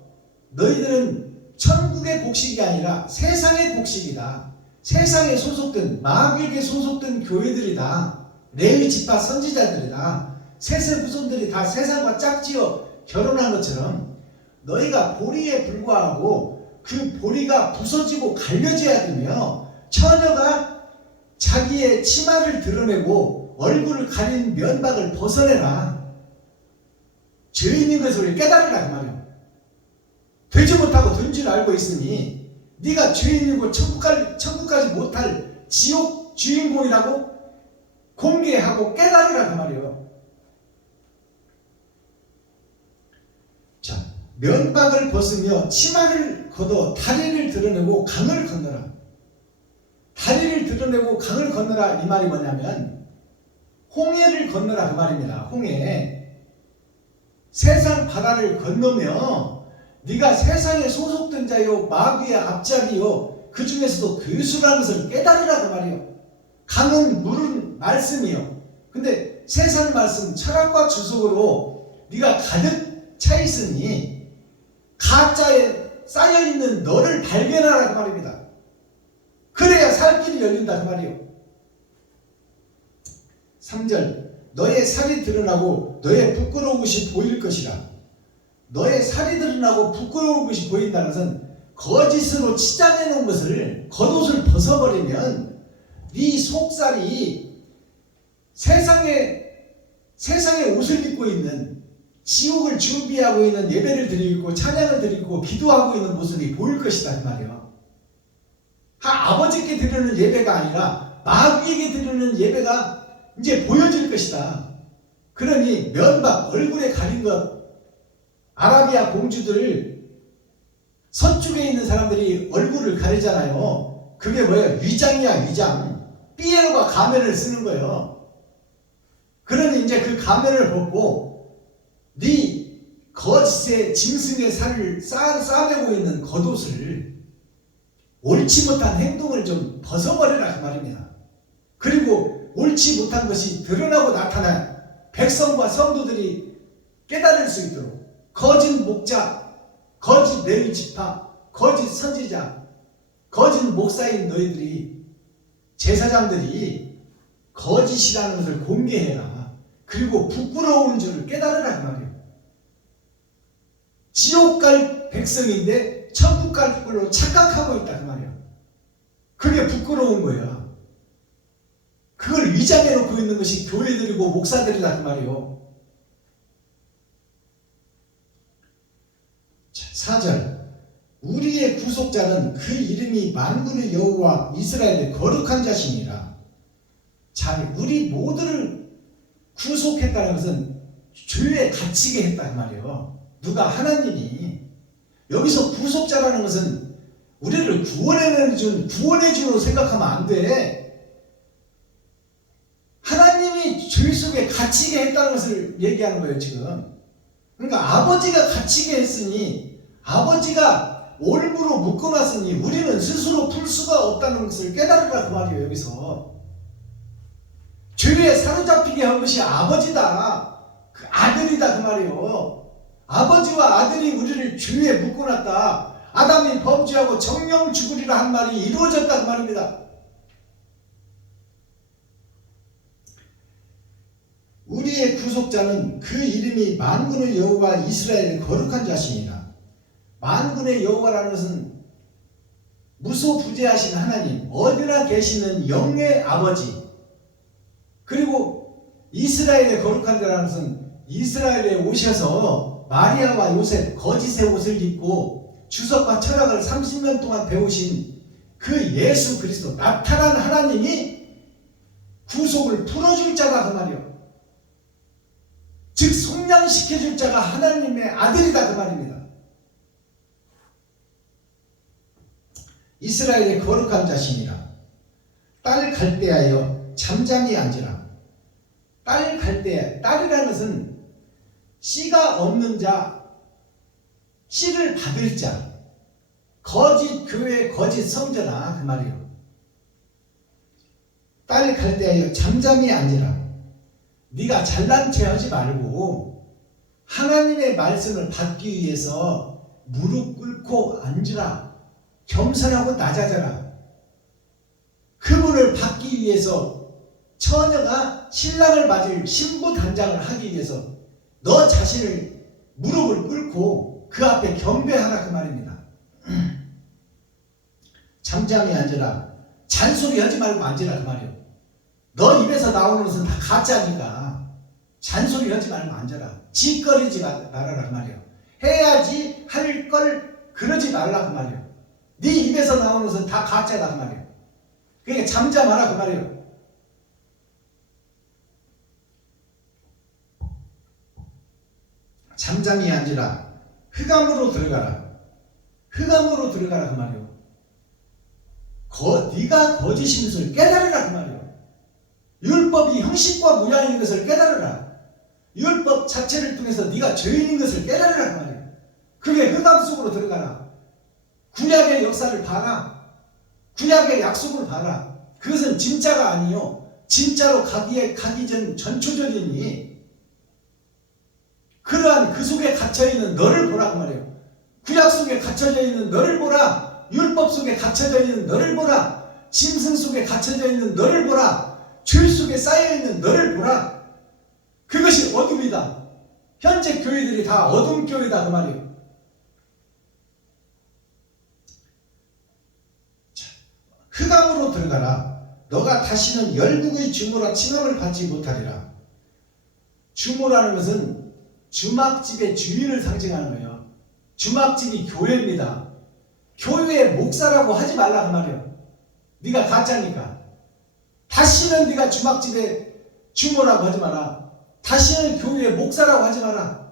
너희들은 천국의 곡식이 아니라 세상의 곡식이다. 세상에 소속된, 마귀에게 소속된 교회들이다. 레위 지파 선지자들이다. 셋의 후손들이 다 세상과 짝지어 결혼한 것처럼 너희가 보리에 불과하고 그 보리가 부서지고 갈려져야 되며, 처녀가 자기의 치마를 드러내고 얼굴을 가린 면박을 벗어내라. 죄인인 것을 깨달으라 그 말이야. 되지 못하고 된 줄 알고 있으니 네가 죄인이고 천국까지 못할 지옥 주인공이라고 공개하고 깨달으라 그 말이에요. 자, 면박을 벗으며 치마를 걷어 다리를 드러내고 강을 건너라. 다리를 드러내고 강을 건너라, 이 말이 뭐냐면 홍해를 건너라 그 말입니다. 홍해. 세상 바다를 건너며 네가 세상에 소속된 자요, 마귀의 앞잡이요, 그 중에서도 괴수라는 것을 깨달으라 그 말이요. 강은 물은 말씀이요. 근데 세상 말씀, 철학과 주석으로 네가 가득 차 있으니 가짜에 쌓여있는 너를 발견하라 그 말입니다. 그래야 살 길이 열린다 그 말이요. 3절, 너의 살이 드러나고 너의 부끄러운 것이 보일 것이라. 너의 살이 드러나고 부끄러운 것이 보인다는 것은 거짓으로 치장해 놓은 것을, 겉옷을 벗어버리면 네 속살이 세상에 옷을 입고 있는, 지옥을 준비하고 있는, 예배를 드리고 찬양을 드리고 기도하고 있는 모습이 보일 것이다 그 말이요. 아버지께 드리는 예배가 아니라 마귀에게 드리는 예배가 이제 보여질 것이다. 그러니 면박, 얼굴에 가린 것, 아라비아 공주들, 서쪽에 있는 사람들이 얼굴을 가리잖아요. 그게 뭐예요? 위장이야, 위장. 삐에로가 가면을 쓰는 거예요. 그러니 이제 그 가면을 벗고 네 거짓의 짐승의 살을 싸매고 있는 겉옷을, 옳지 못한 행동을 좀 벗어버려라 그 말입니다. 그리고 옳지 못한 것이 드러나고 나타나 백성과 성도들이 깨달을 수 있도록 거짓 목자, 거짓 레위 지파, 거짓 선지자, 거짓 목사인 너희들이, 제사장들이 거짓이라는 것을 공개해라. 그리고 부끄러운 줄을 깨달으라 그 말이에요. 지옥 갈 백성인데 천국 갈 걸로 착각하고 있다 그 말이에요. 그게 부끄러운 거야. 그걸 위장해 놓고 있는 것이 교회들이고 목사들이다 그 말이에요. 4절, 우리의 구속자는 그 이름이 만군의 여호와 이스라엘의 거룩한 자신이라. 자, 우리 모두를 구속했다는 것은 죄에 갇히게 했다 그 말이에요. 누가? 하나님이. 여기서 구속자라는 것은 우리를 구원해 주로 생각하면 안 돼. 하나님이 죄 속에 갇히게 했다는 것을 얘기하는 거예요 지금. 그러니까 아버지가 갇히게 했으니, 아버지가 올무로 묶어놨으니 우리는 스스로 풀 수가 없다는 것을 깨달으라 그 말이에요. 여기서 죄에 사로잡히게 한 것이 아버지다, 그 아들이다 그 말이에요. 아버지와 아들이 우리를 죄에 묶어놨다. 아담이 범죄하고 정령 죽으리라 한 말이 이루어졌다 그 말입니다. 우리의 구속자는 그 이름이 만군의 여호와 이스라엘의 거룩한 자신이라. 만군의 여호와라는 것은 무소부재하신 하나님, 어디나 계시는 영의 아버지, 그리고 이스라엘의 거룩한 자라는 것은 이스라엘에 오셔서 마리아와 요셉 거짓의 옷을 입고 주석과 철학을 30년 동안 배우신 그 예수 그리스도, 나타난 하나님이 구속을 풀어줄 자다 그 말이요. 즉 속량시켜줄 자가 하나님의 아들이다 그 말입니다. 이스라엘의 거룩한 자신이라. 딸 갈대하여 잠잠히 앉으라. 딸 갈대, 딸이라는 것은 씨가 없는 자, 씨를 받을 자, 거짓 교회, 거짓 성전아, 그 말이에요. 딸 갈대하여 잠잠히 앉으라. 네가 잘난 체 하지 말고 하나님의 말씀을 받기 위해서 무릎 꿇고 앉으라. 겸손하고 낮아져라. 그분을 받기 위해서 처녀가 신랑을 맞을 신부 단장을 하기 위해서 너 자신을 무릎을 꿇고 그 앞에 경배하라, 그 말입니다. 잠잠히 앉으라. 잔소리 하지 말고 앉으라, 그 말이에요. 너 입에서 나오는 것은 다 가짜니까 잔소리 하지 말고 앉아라. 짓거리지 말아라, 그 말이에요. 해야지 할 걸 그러지 말라, 그 말이에요. 네 입에서 나오는 것은 다 가짜다, 그 말이에요. 그러니까 잠잠하라, 그 말이에요. 잠잠히 앉으라. 흑암으로 들어가라. 흑암으로 들어가라, 그 말이에요. 네가 거짓인 것을 깨달으라, 그 말이에요. 율법이 형식과 모양인 것을 깨달으라. 율법 자체를 통해서 네가 죄인인 것을 깨달으라, 그 말이에요. 그게 흑암 속으로 들어가라. 구약의 역사를 봐라. 구약의 약속을 봐라. 그것은 진짜가 아니요, 진짜로 가기 전 전초전이니 그러한 그 속에 갇혀있는 너를 보라, 그 말이에요. 구약 속에 갇혀져 있는 너를 보라. 율법 속에 갇혀져 있는 너를 보라. 짐승 속에 갇혀져 있는 너를 보라. 죄 속에 쌓여있는 너를 보라. 그것이 어둠이다. 현재 교회들이 다 어둠 교회다, 그 말이에요. 흑암으로 들어가라. 너가 다시는 열국의 주모라 칭함을 받지 못하리라. 주모라는 것은 주막집의 주인을 상징하는 거예요. 주막집이 교회입니다. 교회의 목사라고 하지 말라, 그 말이에요. 네가 가짜니까. 다시는 네가 주막집의 주모라고 하지 마라. 다시는 교회의 목사라고 하지 마라.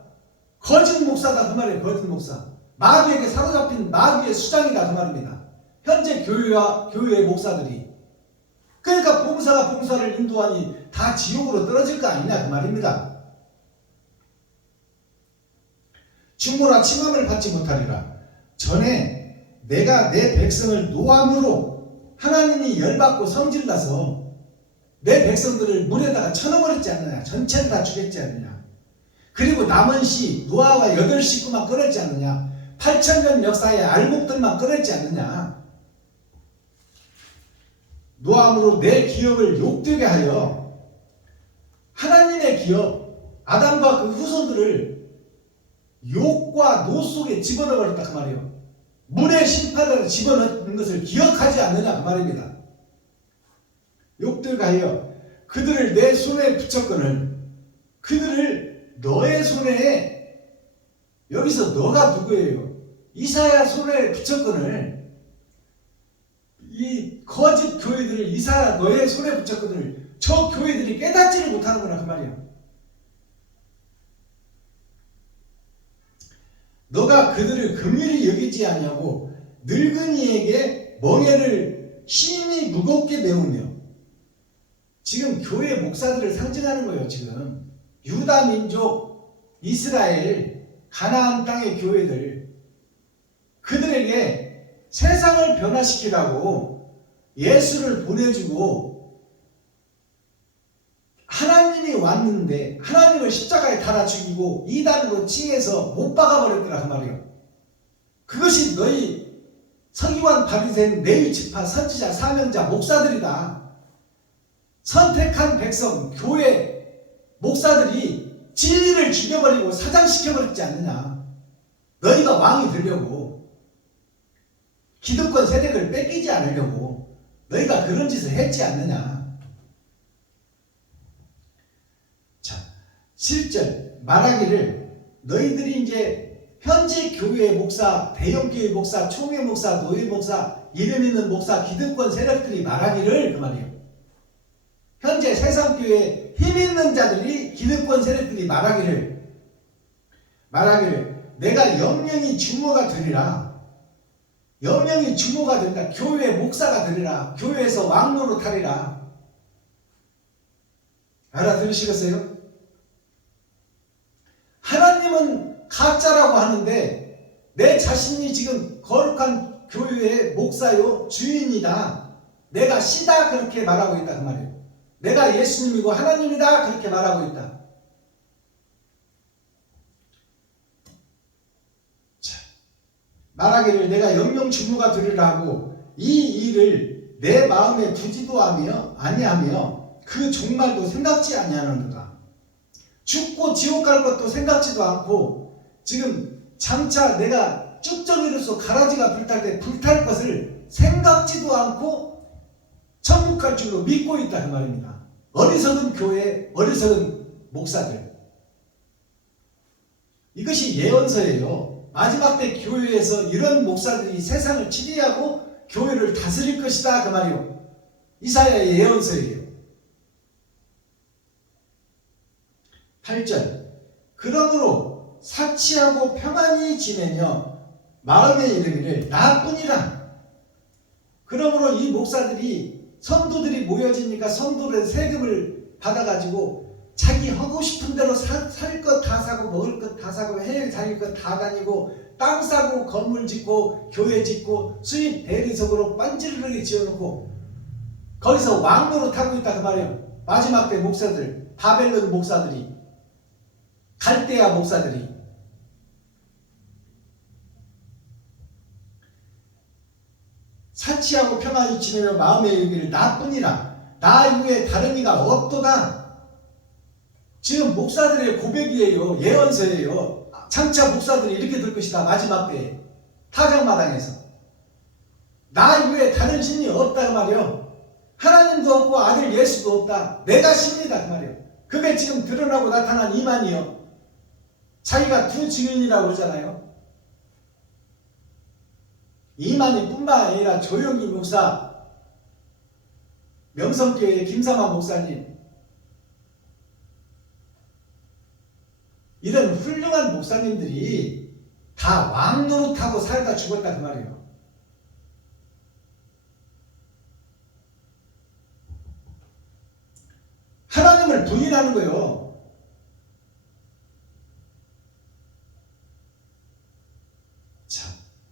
거짓 목사다, 그 말이에요. 거짓 목사. 마귀에게 사로잡힌 마귀의 수장이다, 그 말입니다. 현재 교회와 교회의 목사들이. 그러니까 봉사가 봉사를 인도하니 다 지옥으로 떨어질 거 아니냐, 그 말입니다. 주모라 칭함을 받지 못하리라. 전에 내가 내 백성을 노함으로 하나님이 열받고 성질나서 내 백성들을 물에다가 쳐넣어버렸지 않느냐. 전체를 다 죽였지 않느냐. 그리고 남은 씨 노아와 8식구만 끊었지 않느냐. 8,000년 역사의 알곡들만 끊었지 않느냐. 노함으로 내 기업을 욕되게 하여 하나님의 기업 아담과 그 후손들을 욕과 노 속에 집어넣어 버렸다, 그 말이에요. 물의 심판을 집어넣는 것을 기억하지 않느냐, 그 말입니다. 욕되게 하여 그들을 내 손에 붙였거늘 그들을 너의 손에, 여기서 너가 누구예요? 이사야 손에 붙였거늘 이 거짓 교회들을 이사야 너의 손에 붙였거늘 저 교회들이 깨닫지를 못하는구나, 그 말이에요. 너가 그들을 긍휼히 여기지 아니하고 늙은이에게 멍에를 심히 무겁게 메우며. 지금 교회 목사들을 상징하는 거예요. 지금 유다 민족, 이스라엘, 가나안 땅의 교회들, 그들에게 세상을 변화시키라고 예수를 보내주고 하나님이 왔는데 하나님을 십자가에 달아 죽이고 이단으로 칭해서 못 박아버렸더라, 그 말이에요. 그것이 너희 서기관 바리새인 레위 지파 선지자 사명자 목사들이다. 선택한 백성 교회 목사들이 진리를 죽여버리고 사장시켜버렸지 않느냐. 너희가 왕이 되려고, 기득권 세력을 뺏기지 않으려고 너희가 그런 짓을 했지 않느냐. 자, 7절 말하기를 너희들이 이제 현재 교회의 목사, 대형교회 목사, 총회 목사, 노예 목사, 이름 있는 목사, 기득권 세력들이 말하기를, 그 말이에요. 현재 세상교회에 힘 있는 자들이, 기득권 세력들이 말하기를 내가 영영이 주모가 되리라. 영영이 주모가 되리라. 교회 목사가 되리라. 교회에서 왕노로 타리라. 알아들으시겠어요? 사자라고 하는데 내 자신이 지금 거룩한 교회의 목사요 주인이다. 내가 시다 그렇게 말하고 있다 그 말이에요. 내가 예수님이고 하나님이다 그렇게 말하고 있다. 자, 말하기를 내가 영영 주무가 되리라 하고 이 일을 내 마음에 두지도 아니하며 그 종말도 생각지 아니하는도다. 죽고 지옥 갈 것도 생각지도 않고 지금 장차 내가 쭉정이로서 가라지가 불탈 때 불탈 것을 생각지도 않고 천국 갈 줄로 믿고 있다 그 말입니다. 어리석은 교회, 어리석은 목사들. 이것이 예언서예요. 마지막 때 교회에서 이런 목사들이 세상을 치리하고 교회를 다스릴 것이다 그 말이요. 이사야의 예언서예요. 8절 그러므로 사치하고 평안히 지내며 마음에 이르기를 나뿐이라. 그러므로 이 목사들이 성도들이 모여지니까 성도들의 세금을 받아가지고 자기 하고 싶은 대로 살 것 다 사고 먹을 것 다 사고 해외 다닐 것 다 다니고 땅 사고 건물 짓고 교회 짓고 수입 대리석으로 빤지르르게 지어놓고 거기서 왕노릇 하고 있다 그 말이에요. 마지막 때 목사들, 바벨론 목사들이, 갈대아 목사들이. 사치하고 평안히 지내며 마음에 이르기를 나뿐이라. 나 이후에 다른 이가 없도다. 지금 목사들의 고백이에요. 예언서예요. 장차 목사들이 이렇게 될 것이다. 마지막 때에 타작마당에서 나 이후에 다른 신이 없다 그 말이요. 하나님도 없고 아들 예수도 없다. 내가 신이다 그 말이요. 그게 지금 드러나고 나타난 이만이요. 자기가 두 증인이라고 그러잖아요. 이만희 뿐만 아니라 조영기 목사, 명성교회 김삼환 목사님, 이런 훌륭한 목사님들이 다 왕노릇하고 살다 죽었다 그 말이에요. 하나님을 부인하는 거예요.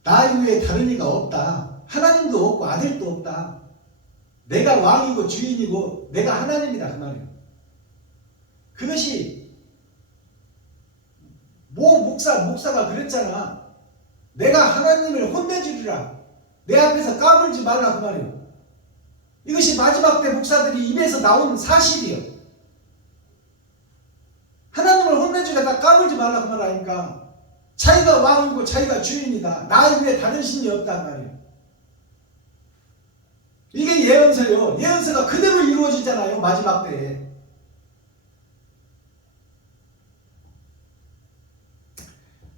나 이후에 다른 이가 없다. 하나님도 없고 아들도 없다. 내가 왕이고 주인이고 내가 하나님이다 그 말이에요. 그것이 목사가 그랬잖아. 내가 하나님을 혼내주리라. 내 앞에서 까불지 말라 그 말이에요. 이것이 마지막 때 목사들이 입에서 나온 사실이에요. 하나님을 혼내주려다 까불지 말라 그 말 아닙니까? 자기가 왕이고 자기가 주인이다. 나 이외에 다른 신이 없단 말이에요. 이게 예언서예요. 예언서가 그대로 이루어지잖아요. 마지막 때에.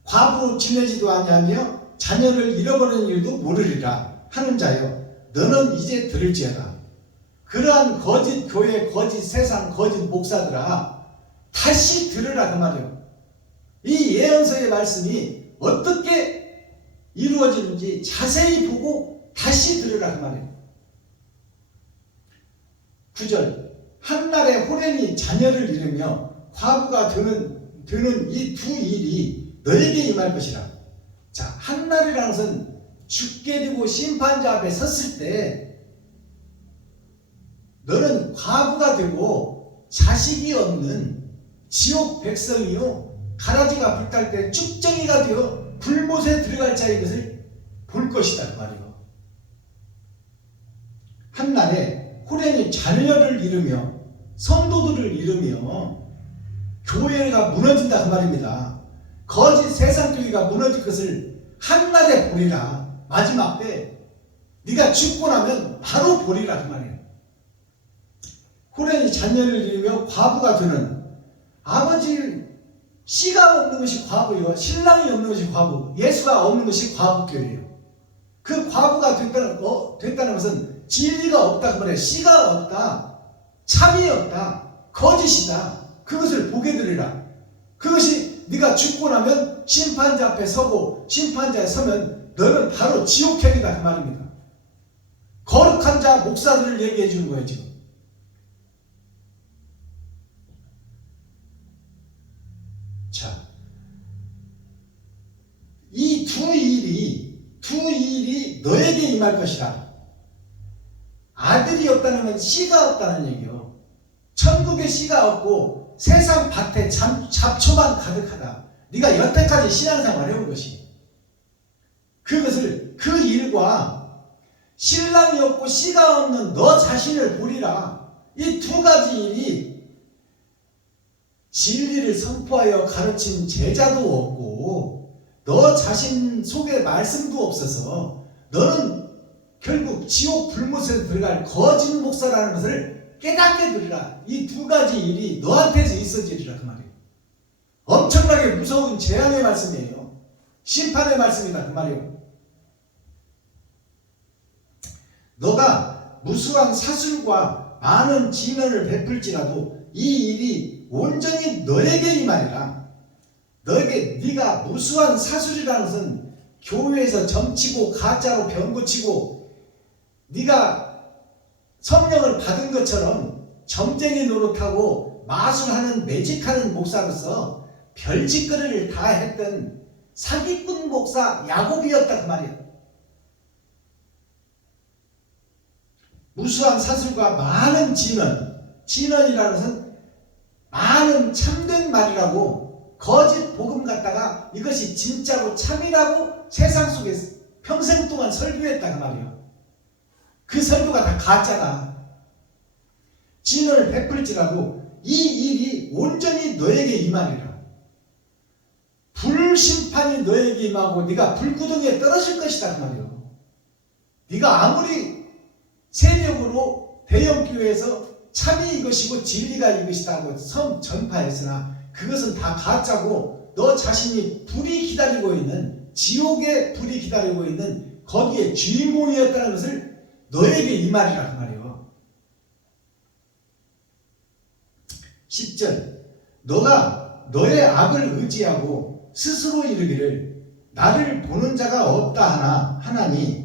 과부로 지내지도 아니하며 자녀를 잃어버리는 일도 모르리라 하는 자여 너는 이제 들을지어다. 그러한 거짓 교회, 거짓 세상, 거짓 목사들아 다시 들으라 그 말이에요. 이 예언서의 말씀이 어떻게 이루어지는지 자세히 보고 다시 들으라 그 말이에요. 9절 한날에 호렘이 자녀를 잃으며 과부가 되는 이 두 일이 너에게 임할 것이라. 자, 한날이라는 것은 죽게 되고 심판자 앞에 섰을 때 너는 과부가 되고 자식이 없는 지옥 백성이요 가라지가 불탈 때 쭉정이가 되어 불못에 들어갈 자의 것을 볼 것이다 그 말이에요. 한날에 호렘이 자녀를 잃으며 성도들을 잃으며 교회가 무너진다 그 말입니다. 거짓 세상 교회가 무너질 것을 한날에 보리라. 마지막 때 네가 죽고 나면 바로 보리라 그 말이에요. 호렘이 자녀를 잃으며 과부가 되는 아버지 씨가 없는 것이 과부요. 신랑이 없는 것이 과부. 예수가 없는 것이 과부교회예요. 그 과부가 됐다는 것은 진리가 없다 그 말이에요. 씨가 없다. 참이 없다. 거짓이다. 그것을 보게 되리라. 그것이 네가 죽고 나면 심판자 앞에 서고 심판자에 서면 너는 바로 지옥행이다 그 말입니다. 거룩한 자 목사들을 얘기해 주는 거예요 지금. 자, 두 일이 너에게 임할 것이라. 아들이 없다는 건 씨가 없다는 얘기요. 천국에 씨가 없고 세상 밭에 잡초만 가득하다. 네가 여태까지 신앙생활 해온 것이. 그것을 그 일과 신랑이 없고 씨가 없는 너 자신을 보리라. 이 두 가지 일이 진리를 선포하여 가르친 제자도 없고 너 자신 속에 말씀도 없어서 너는 결국 지옥 불못에 들어갈 거짓 목사라는 것을 깨닫게 되리라. 이 두 가지 일이 너한테서 있어지리라 그 말이에요. 엄청나게 무서운 재앙의 말씀이에요. 심판의 말씀이다 그 말이에요. 너가 무수한 사술과 많은 진언을 베풀지라도 이 일이 온전히 너에게 임하리라. 네가 무수한 사술이라는 것은 교회에서 점치고 가짜로 병고치고 네가 성령을 받은 것처럼 점쟁이 노릇하고 마술하는 매직하는 목사로서 별짓거리를 다 했던 사기꾼 목사 야곱이었다 그 말이야. 무수한 사술과 많은 진언이라는 것은 많은 참된 말이라고 거짓 복음 갖다가 이것이 진짜로 참이라고 세상 속에 평생 동안 설교했다 그 말이에요. 그 설교가 다 가짜다. 진언을 베풀지라도 이 일이 온전히 너에게 임하리라. 불심판이 너에게 임하고 네가 불구덩이에 떨어질 것이다 그 말이에요. 네가 아무리 세력으로 대형교회에서 참이 이것이고 진리가 이것이다 하고 전파했으나 그것은 다 가짜고 너 자신이 불이 기다리고 있는 지옥의 불이 기다리고 있는 거기에 주인공이었다는 것을 너에게 임하리라 그 말이에요. 10절 너가 너의 악을 의지하고 스스로 이르기를 나를 보는 자가 없다 하나니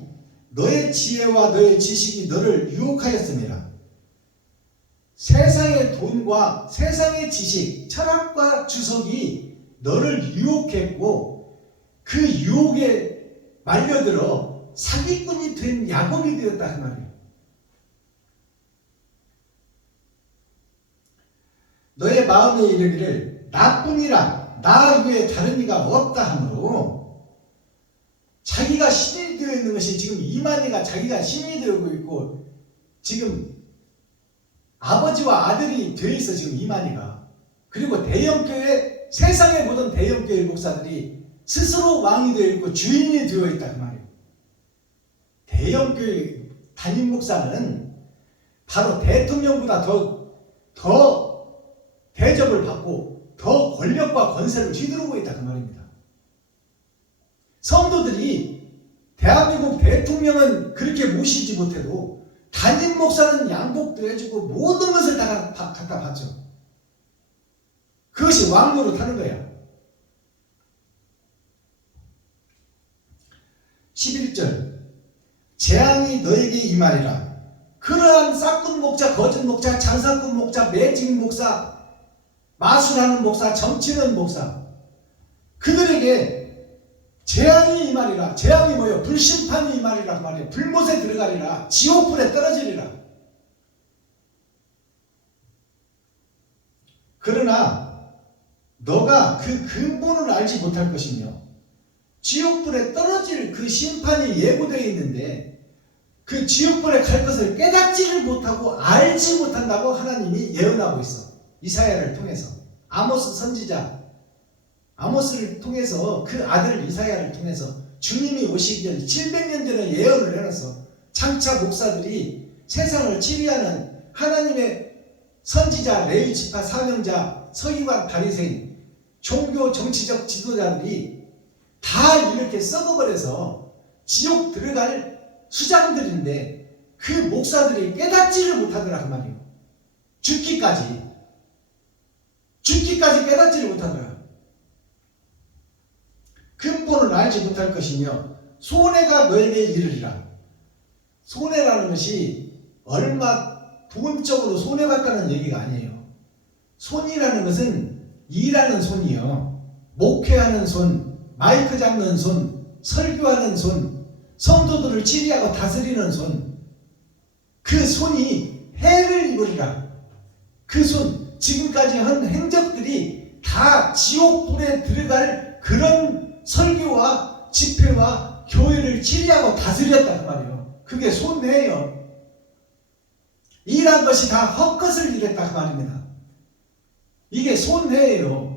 너의 지혜와 너의 지식이 너를 유혹하였습니다. 세상의 돈과 세상의 지식, 철학과 주석이 너를 유혹했고 그 유혹에 말려들어 사기꾼이 된 야곱이 되었다 그 말이에요. 너의 마음에 이르기를 나뿐이라 나 외에 다른 이가 없다 하므로 자기가 신이 되어 있는 것이 지금 이만희가 자기가 신이 되고 있고 지금 아버지와 아들이 되어 있어 지금 이만희가. 그리고 대형교회 세상의 모든 대형교회 목사들이 스스로 왕이 되어 있고 주인이 되어 있다 그 말이에요. 대형교회 담임 목사는 바로 대통령보다 더 대접을 받고 더 권력과 권세를 휘두르고 있다 그 말입니다. 성도들이 대한민국 대통령은 그렇게 모시지 못해도 담임 목사는 양복도 해주고 모든 것을 다 갖다 바쳐. 그것이 왕노릇 하는 거야. 11절 재앙이 너에게 임하리라. 그러한 싹군 목자, 거짓 목자, 장사꾼 목자, 매직 목사, 마술하는 목사, 점치는 목사 그들에게 재앙이 임하리라. 재앙이 뭐예요? 불심판이 임하리라 그 말이에요. 불못에 들어가리라. 지옥불에 떨어지리라. 그러나 너가 그 근본을 알지 못할 것이며 지옥불에 떨어질 그 심판이 예고되어 있는데 그 지옥불에 갈 것을 깨닫지를 못하고 알지 못한다고 하나님이 예언하고 있어. 이사야를 통해서 아모스 선지자 아모스를 통해서 그 아들 이사야를 통해서 주님이 오시기 전 700년 전에 예언을 해놨어. 장차 목사들이 세상을 치리하는 하나님의 선지자, 레위 지파 사명자, 서기관, 바리새인, 종교 정치적 지도자들이 다 이렇게 썩어버려서 지옥 들어갈 수장들인데 그 목사들이 깨닫지를 못하더라 그 말이에요. 죽기까지 깨닫지를 못하더라. 근본을 알지 못할 것이며 손해가 너에게 이르리라. 손해라는 것이 얼마 돈적으로 손해봤다는 얘기가 아니에요. 손이라는 것은 일하는 손이요. 목회하는 손, 마이크 잡는 손, 설교하는 손, 성도들을 치리하고 다스리는 손, 그 손이 해를 입으리라. 그 손, 지금까지 한 행적들이 다 지옥불에 들어갈 그런 설교와 집회와 교회를 치리하고 다스렸단 말이에요. 그게 손해예요. 일한 것이 다 헛것을 일했다 그 말입니다. 이게 손해예요.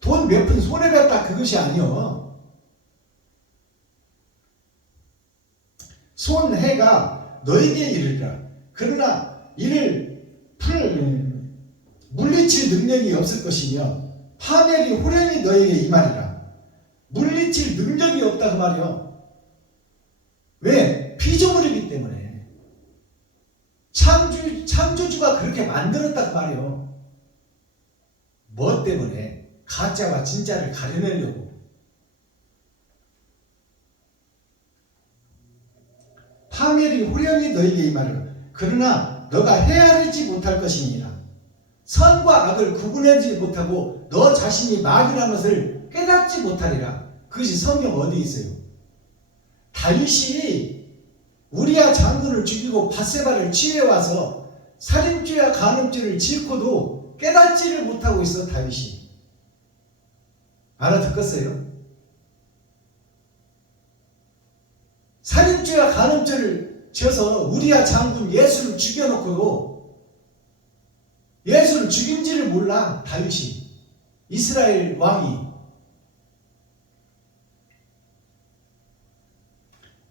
돈 몇 푼 손해봤다 그것이 아니요. 손해가 너에게 이르리라. 그러나 이를 물리칠 능력이 없을 것이며 파멸이 호련히 너에게 임하리라. 물리칠 능력이 없다 그 말이요. 왜? 피조물이기 때문에. 창조주가 그렇게 만들었다 그 말이요. 뭐 때문에? 가짜와 진짜를 가려내려고. 파멸이 호련히 너에게 임하리라. 그러나 너가 헤아리지 못할 것이니라. 선과 악을 구분하지 못하고 너 자신이 마귀라는 것을 깨닫지 못하리라. 그것이 성경 어디 있어요? 다윗이 우리야 장군을 죽이고 밧세바를 취해와서 살인죄와 간음죄를 짓고도 깨닫지를 못하고 있어 다윗이. 알아듣겠어요? 살인죄와 간음죄를 지어서 우리야 장군 예수를 죽여놓고도 예수를 죽인지를 몰라 다윗이. 이스라엘 왕이.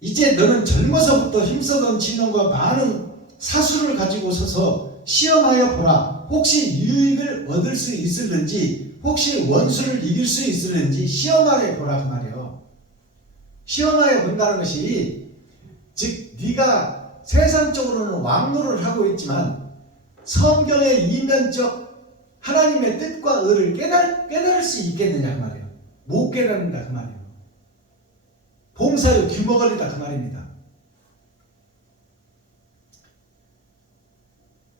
이제 너는 젊어서부터 힘쓰던 진원과 많은 사수를 가지고 서서 시험하여 보라. 혹시 유익을 얻을 수 있을는지, 혹시 원수를 이길 수 있을는지 시험하여 보라 그 말이에요. 시험하여 본다는 것이 즉 네가 세상적으로는 왕노를 하고 있지만 성경의 이면적 하나님의 뜻과 의를 깨달을 수 있겠느냐 그 말이에요. 못 깨닫는다 그 말이에요. 봉사의 규모거리다 그 말입니다.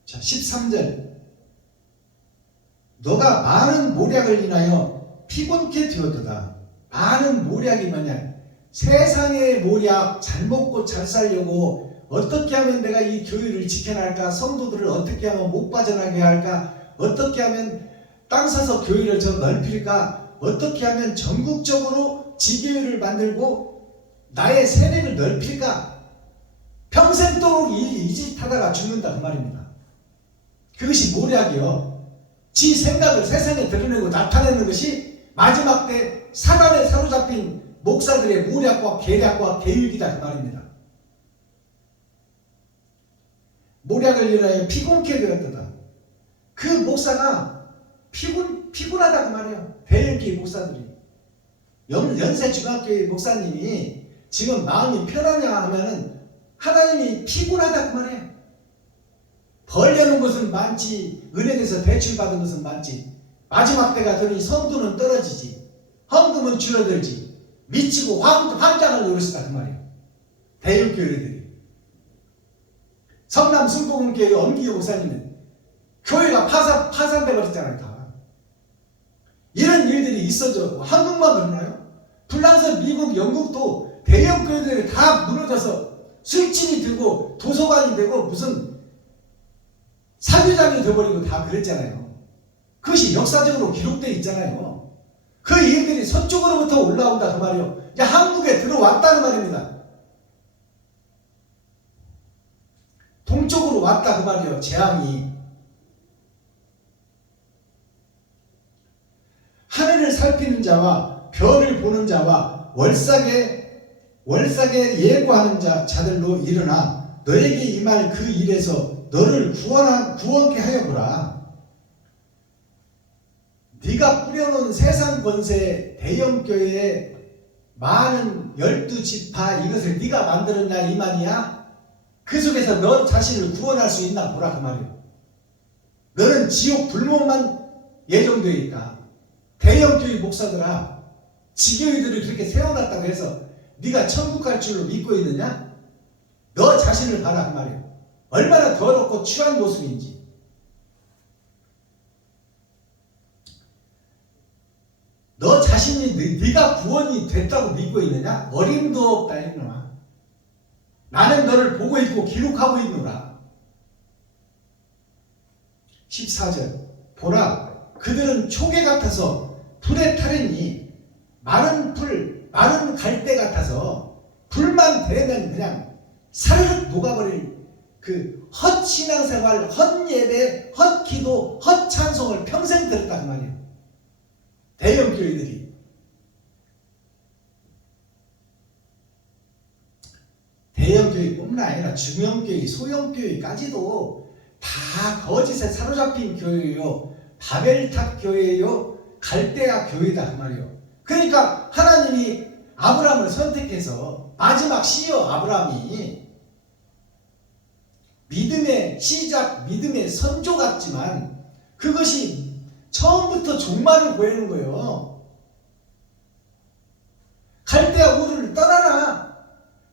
자, 13절. 너가 많은 모략을 인하여 피곤케 되었도다. 많은 모략이 뭐냐? 세상의 모략, 잘 먹고 잘 살려고 어떻게 하면 내가 이 교회를 지켜날까? 성도들을 어떻게 하면 못 빠져나게 할까? 어떻게 하면 땅 사서 교회를 더 넓힐까? 어떻게 하면 전국적으로 지교회를 만들고 나의 세력을 넓힐까? 평생도록 이 짓 하다가 죽는다 그 말입니다. 그것이 모략이요. 지 생각을 세상에 드러내고 나타내는 것이 마지막 때 사단에 사로잡힌 목사들의 모략과 계략과 계획이다 그 말입니다. 모략을 인하여 피곤케 되었다. 그 목사가 피곤하다 그 말이에요. 대형교회 목사들이. 연세 중학교의 목사님이 지금 마음이 편하냐 하면은 하나님이 피곤하다 그 말이에요. 벌려는 것은 많지, 은행에서 대출받은 것은 많지, 마지막 때가 되니 성도는 떨어지지, 헌금은 줄어들지, 미치고 환장을 노렸다 그 말이에요. 대형교회들이. 성남 순복음교회 엄기호 목사님은 교회가 파산돼 버렸잖아요. 다. 이런 일들이 있어져. 한국만 그러나요? 프랑스, 미국, 영국도 대형교회들이 다 무너져서 술집이 되고 도서관이 되고 무슨 사교장이 되어버리고 다 그랬잖아요. 그것이 역사적으로 기록되어 있잖아요. 그 일들이 서쪽으로부터 올라온다 그 말이요. 이제 한국에 들어왔다는 말입니다. 동쪽으로 왔다 그 말이요. 재앙이. 하늘을 살피는 자와 별을 보는 자와 월삭에 예고하는 자들로 일어나 너에게 임할 그 일에서 너를 구원케 하여 보라. 네가 뿌려놓은 세상 권세 대형교회에 많은 12지파 이것을 네가 만들었냐 이 말이야? 그 속에서 너 자신을 구원할 수 있나 보라 그 말이에요. 너는 지옥 불못만 예정되어 있다. 대형교회 목사들아, 지교회들을 그렇게 세워놨다고 해서 네가 천국 갈 줄로 믿고 있느냐? 너 자신을 봐라 그 말이에요. 얼마나 더럽고 추한 모습인지. 너 자신이 네가 구원이 됐다고 믿고 있느냐? 어림도 없다 이놈아. 나는 너를 보고 있고 기록하고 있노라. 14절 보라 그들은 초계 같아서 불에 타르니 마른 갈대 같아서 불만 대면 그냥 사르륵 녹아버릴 그 헛신앙생활, 헛예배, 헛기도, 헛찬송을 평생 들었단 말이에요. 대형교회들이. 대형교회뿐만 아니라 중형교회, 소형교회까지도 다 거짓에 사로잡힌 교회요, 바벨탑 교회요, 갈대아 교회다 그 말이에요. 그러니까 하나님이 아브라함을 선택해서 마지막 시여 아브라함이 믿음의 시작, 믿음의 선조 같지만 그것이 처음부터 종말을 보이는 거예요. 갈대아 우르를 떠나라.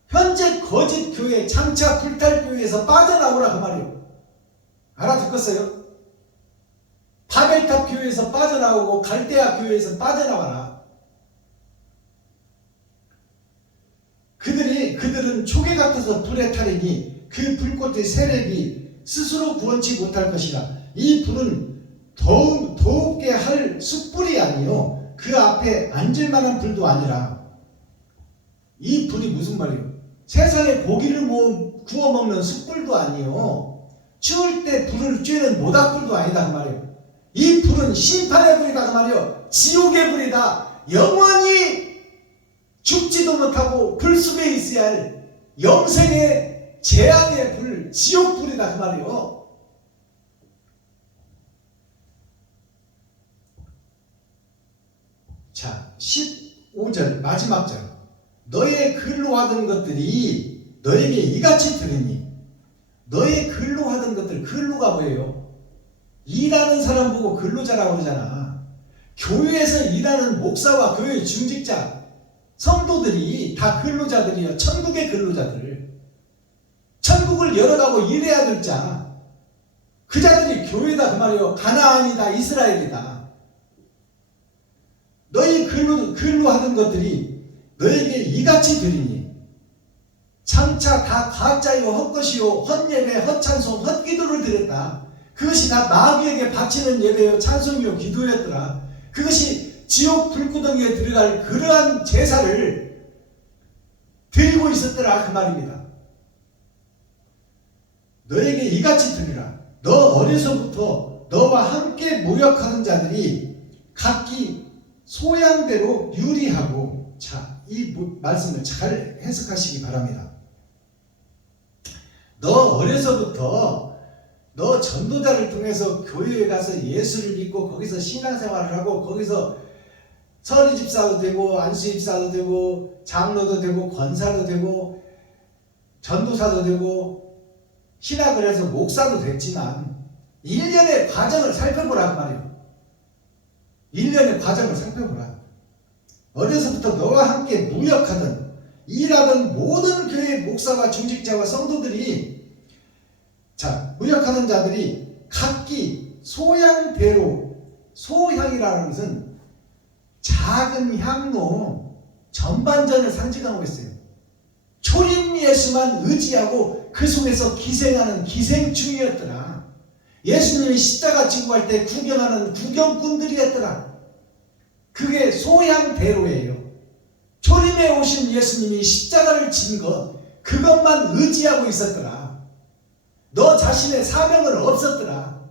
현재 거짓 교회, 장차 불탈 교회에서 빠져나오라 그 말이에요. 알아듣겠어요? 바벨탑 교회에서 빠져나오고 갈대아 교회에서 빠져나와라. 그들은 초계 같아서 불에 타리니 그 불꽃의 세력이 스스로 구원치 못할 것이라. 이 불은 더욱게 할 숯불이 아니요 그 앞에 앉을 만한 불도 아니라. 이 불이 무슨 말이에요? 세상에 고기를 구워 먹는 숯불도 아니요 추울 때 불을 쬐는 모닥불도 아니다 그 말이에요. 이 불은 심판의 불이다 그 말이에요. 지옥의 불이다. 영원히 죽지도 못하고 불 속에 있어야 할 영생의 재앙의 불, 지옥불이다 그 말이요. 자, 15절 마지막 절. 너의 글로 하던 것들이 너에게 이같이 들으니. 너의 글로 하던 것들, 근로가 뭐예요? 일하는 사람 보고 근로자라고 그러잖아. 교회에서 일하는 목사와 교회 중직자, 성도들이 다 근로자들이에요. 천국의 근로자들. 천국을 열어가고 일해야 될 자. 그 자들이 교회다 그 말이에요. 가나안이다, 이스라엘이다. 너희 근로하던 것들이 너에게 이같이 들으니 장차 다 가짜요 헛것이요 헛예배 헛찬송 헛기도를 드렸다. 그것이 다 마귀에게 바치는 예배요 찬송이요 기도였더라. 그것이 지옥 불구덩이에 들어갈 그러한 제사를 드리고 있었더라 그 말입니다. 너에게 이같이 들으라. 너 어려서부터 너와 함께 모욕하는 자들이 각기 소양대로 유리하고. 자, 이 말씀을 잘 해석하시기 바랍니다. 너 어려서부터 너 전도자를 통해서 교회에 가서 예수를 믿고 거기서 신앙생활을 하고 거기서 서리집사도 되고 안수집사도 되고 장로도 되고 권사도 되고 전도사도 되고 신학을 해서 목사도 됐지만 1년의 과정을 살펴보라 그 말이에요. 1년의 과정을 살펴보라. 어려서부터 너와 함께 무역하던 일하던 모든 교회 목사와 중직자와 성도들이 무역하는 자들이 각기 소양대로, 소향이라는 것은 작은 향로 전반전을 상징하고 있어요. 초림 예수만 의지하고 그 속에서 기생하는 기생충이었더라. 예수님이 십자가 지고 갈 때 구경하는 구경꾼들이었더라. 그게 소향대로예요. 초림에 오신 예수님이 십자가를 진 것, 그것만 의지하고 있었더라. 너 자신의 사명은 없었더라.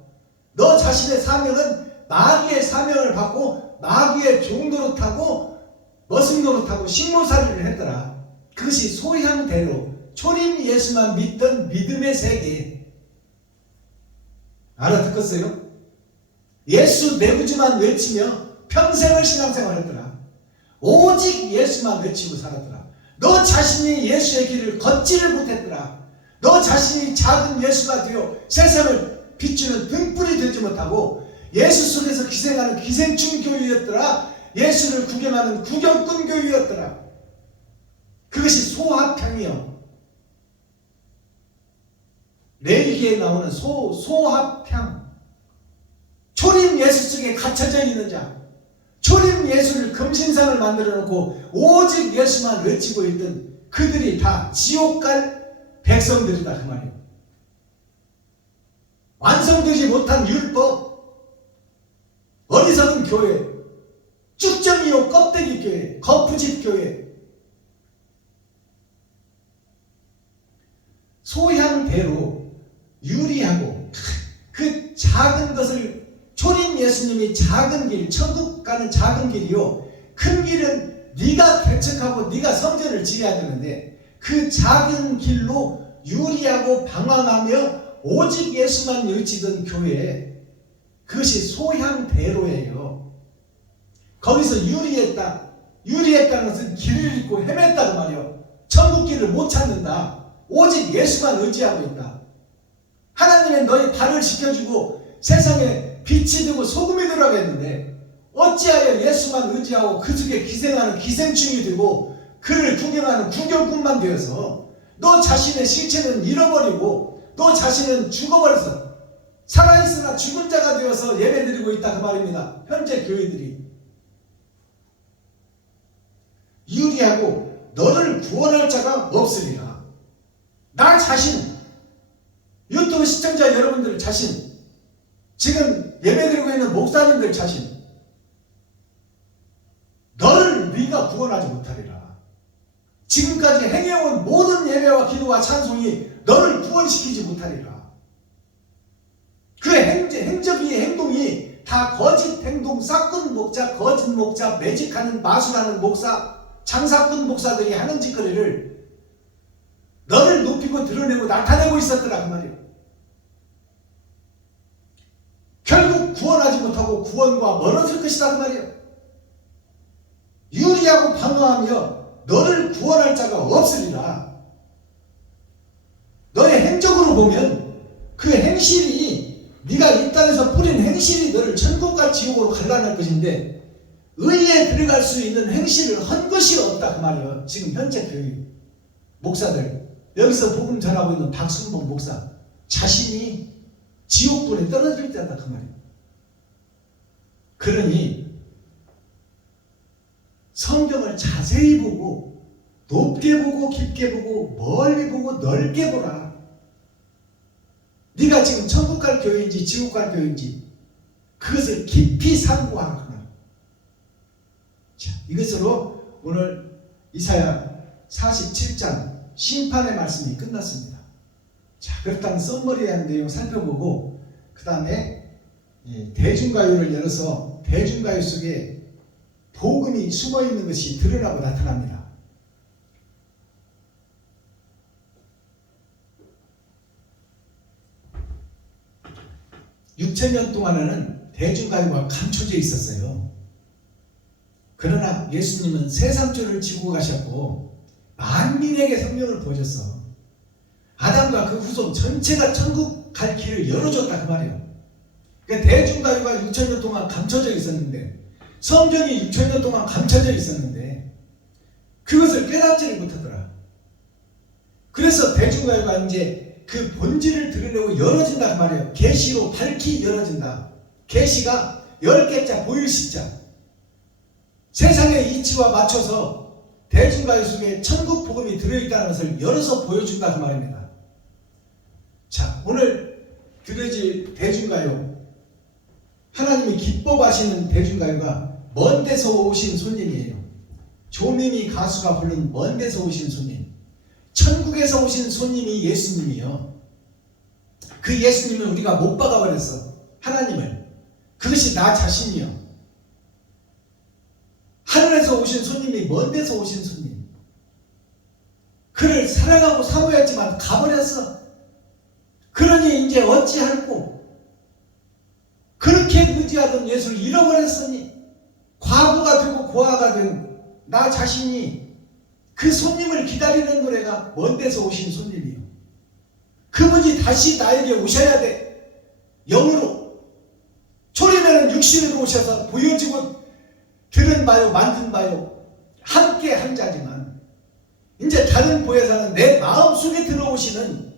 너 자신의 사명은 마귀의 사명을 받고 마귀의 종 노릇하고 머슴 노릇하고 식모살이를 했더라. 그것이 소향대로 초림 예수만 믿던 믿음의 세계. 알아듣겠어요? 예수 내부지만 외치며 평생을 신앙생활했더라. 오직 예수만 외치고 살았더라. 너 자신이 예수의 길을 걷지를 못했더라. 너 자신이 작은 예수가 되어 세상을 비추는 등불이 되지 못하고 예수 속에서 기생하는 기생충 교회였더라. 예수를 구경하는 구경꾼 교회였더라. 그것이 소합향이요. 레위기에 나오는 소합향. 초림 예수 속에 갇혀져 있는 자, 초림 예수를 금신상을 만들어 놓고 오직 예수만 외치고 있던 그들이 다 지옥 갈 백성들이다 그 말이에요. 완성되지 못한 율법, 어리석은 교회, 쭉정이요 껍데기 교회, 거푸집 교회, 소향대로 유리하고 그 작은 것을 초림 예수님이 작은 길, 천국 가는 작은 길이요, 큰 길은 네가 개척하고 네가 성전을 지어야 되는데 그 작은 길로 유리하고 방황하며 오직 예수만 외치던 교회, 그것이 소향대로예요. 거기서 유리했다는 것은 길을 잃고 헤맸다고 말이요. 천국 길을 못 찾는다. 오직 예수만 의지하고 있다. 하나님은 너희 발을 지켜주고 세상에 빛이 되고 소금이 되라고 했는데 어찌하여 예수만 의지하고 그 속에 기생하는 기생충이 되고 그를 구경하는 구경꾼만 되어서 너 자신의 실체는 잃어버리고 너 자신은 죽어버려서 살아있으나 죽은 자가 되어서 예배드리고 있다 그 말입니다. 현재 교회들이 유리하고 너를 구원할 자가 없으리라. 나 자신, 유튜브 시청자 여러분들 자신, 지금 예배드리고 있는 목사님들 자신, 너를 네가 구원하지 못하리라. 지금까지 행해온 모든 예배와 기도와 찬송이 너를 구원시키지 못하리라. 그 행적이 행동이 다 거짓 행동, 싹군 목자, 거짓 목자, 매직하는 마술하는 목사, 장사꾼 목사들이 하는 짓거리를 너를 높이고 드러내고 나타내고 있었더라 그 말이에요. 결국 구원하지 못하고 구원과 멀어질 것이다 그 말이에요. 유리하고 방어하며 너를 구원할 자가 없으리라. 너의 행적으로 보면 그 행실이 네가 이 땅에서 뿌린 행실이 너를 천국과 지옥으로 갈라낼 것인데 의에 들어갈 수 있는 행실을 한 것이 없다 그 말이에요. 지금 현재 교회 목사들, 여기서 복음 전하고 있는 박순봉 목사 자신이 지옥불에 떨어질 때다 그 말이에요. 그러니 성경을 자세히 보고 높게 보고 깊게 보고 멀리 보고 넓게 보라. 네가 지금 천국 갈 교회인지 지옥 갈 교회인지 그것을 깊이 상고하라. 자, 이것으로 오늘 이사야 47장 심판의 말씀이 끝났습니다. 자, 그렇다면 썸머리에 대한 내용 살펴보고 그 다음에 대중가요를 열어서 대중가요 속에 복음이 숨어있는 것이 드러나고 나타납니다. 6000년 동안에는 대중가요가 감춰져 있었어요. 그러나 예수님은 세상줄을 지고 가셨고 만민에게 생명을 보여줬어. 아담과 그 후손 전체가 천국 갈 길을 열어줬다 그 말이에요. 그러니까 대중가요가 6000년 동안 감춰져 있었는데, 성경이 6000년 동안 감춰져 있었는데 그것을 깨닫지를 못하더라. 그래서 대중가요가 이제 그 본질을 드러내고 열어진다 그 말이에요. 계시로 밝히 열어진다. 계시가 10개자 보일시자, 세상의 이치와 맞춰서 대중가요 속에 천국 복음이 들어있다는 것을 열어서 보여준다 그 말입니다. 자, 오늘 들려질 대중가요, 하나님이 기뻐하시는 대중가요가 먼 데서 오신 손님이에요. 조민희 가수가 부른 먼 데서 오신 손님, 천국에서 오신 손님이 예수님이요. 그 예수님을 우리가 못 박아버렸어. 하나님을. 그것이 나 자신이요. 하늘에서 오신 손님이 먼 데서 오신 손님, 그를 사랑하고 사모했지만 가버렸어. 그러니 이제 어찌할꼬. 그렇게 의지하던 예수를 잃어버렸으니 과거가 되고 고아가 된 나 자신이 그 손님을 기다리는 노래가 먼 데서 오신 손님이요. 그분이 다시 나에게 오셔야 돼. 영으로. 초림에는 육신으로 오셔서 보여지고 들은 바요 만든 바요 함께 한 자지만 이제 다른 보혜사는 내 마음속에 들어오시는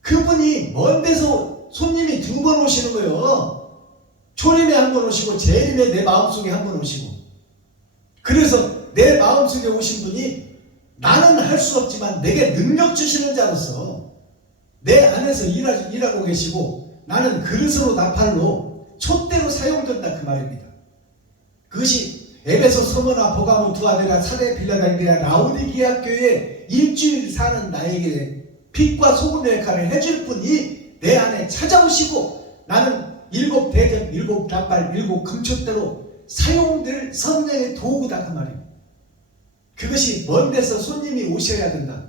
그분이 먼 데서 손님이 2번 오시는 거예요. 초림에 한 번 오시고 재림에 내 마음속에 한 번 오시고 그래서 내 마음속에 오신 분이 나는 할 수 없지만 내게 능력 주시는 자로서 내 안에서 일하고 계시고 나는 그릇으로 나팔로 촛대로 사용된다 그 말입니다. 그것이 에베소, 서머나, 버가모, 두아데라, 사데, 빌라델비아, 라오디게아 교회에 일주일 사는 나에게 빛과 소금의 역할을 해줄 분이 내 안에 찾아오시고 나는 7 대접, 7 나팔, 7 금촛대로 사용될 성령의 도구다 그 말이에요. 그것이 먼 데서 손님이 오셔야 된다.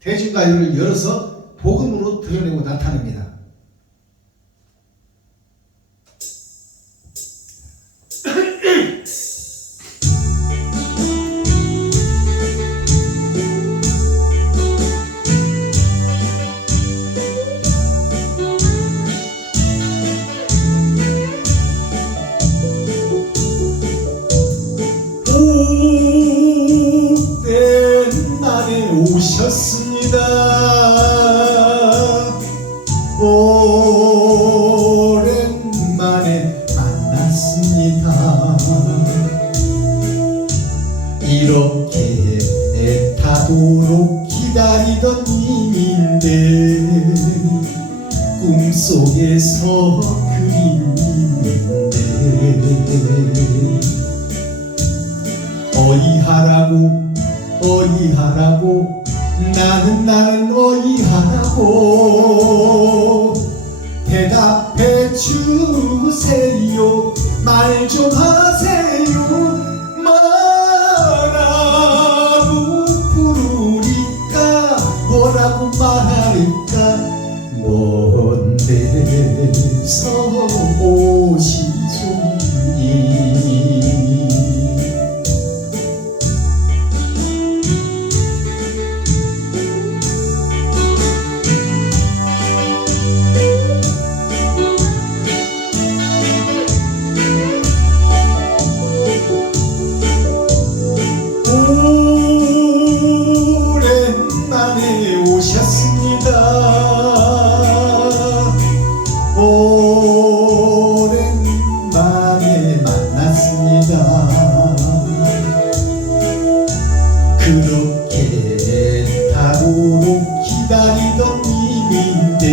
대중가요를 열어서 복음으로 드러내고 나타냅니다. 오랜만에 오셨습니다. 오랜만에 만났습니다. 이렇게 애타도록 기다리던 님인데 꿈속에서 그린 님인데 어이하라고 나는 어이하라고 대답해 주세요. 말 좀 하세요. 뭐라고 부르니까 뭐라고 말할까. 먼 데서 오신 손님 오랜만에 오셨습니다. 오랜만에 만났습니다. 그렇게 애타도록 기다리던 님인데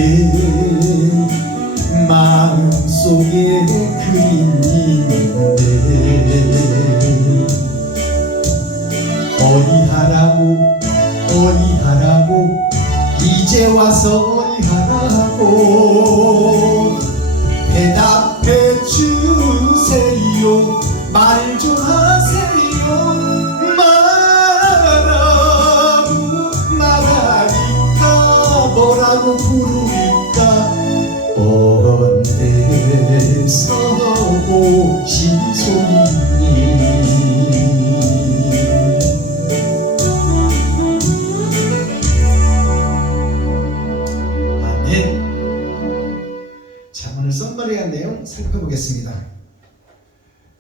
마음속에 그린 님인데 어이하라고 이제 와서 어이하라고 대답해 주세요. 말 좀 하세요. 말하니까 뭐라고 부르니까 먼 데서 오신 손님 자, 오늘 썸머리한 내용 살펴보겠습니다.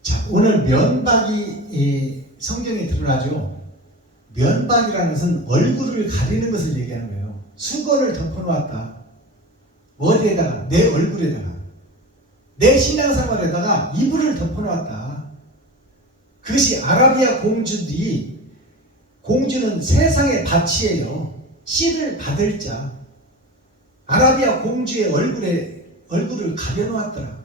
자, 오늘 면박이 성경에 드러나죠. 면박이라는 것은 얼굴을 가리는 것을 얘기하는 거예요. 수건을 덮어놓았다. 어디에다가? 내 얼굴에다가. 내 신앙생활에다가 이불을 덮어놓았다. 그것이 아라비아 공주들이, 공주는 세상의 밭이에요. 씨를 받을 자. 아라비아 공주의 얼굴을 가려놓았더라.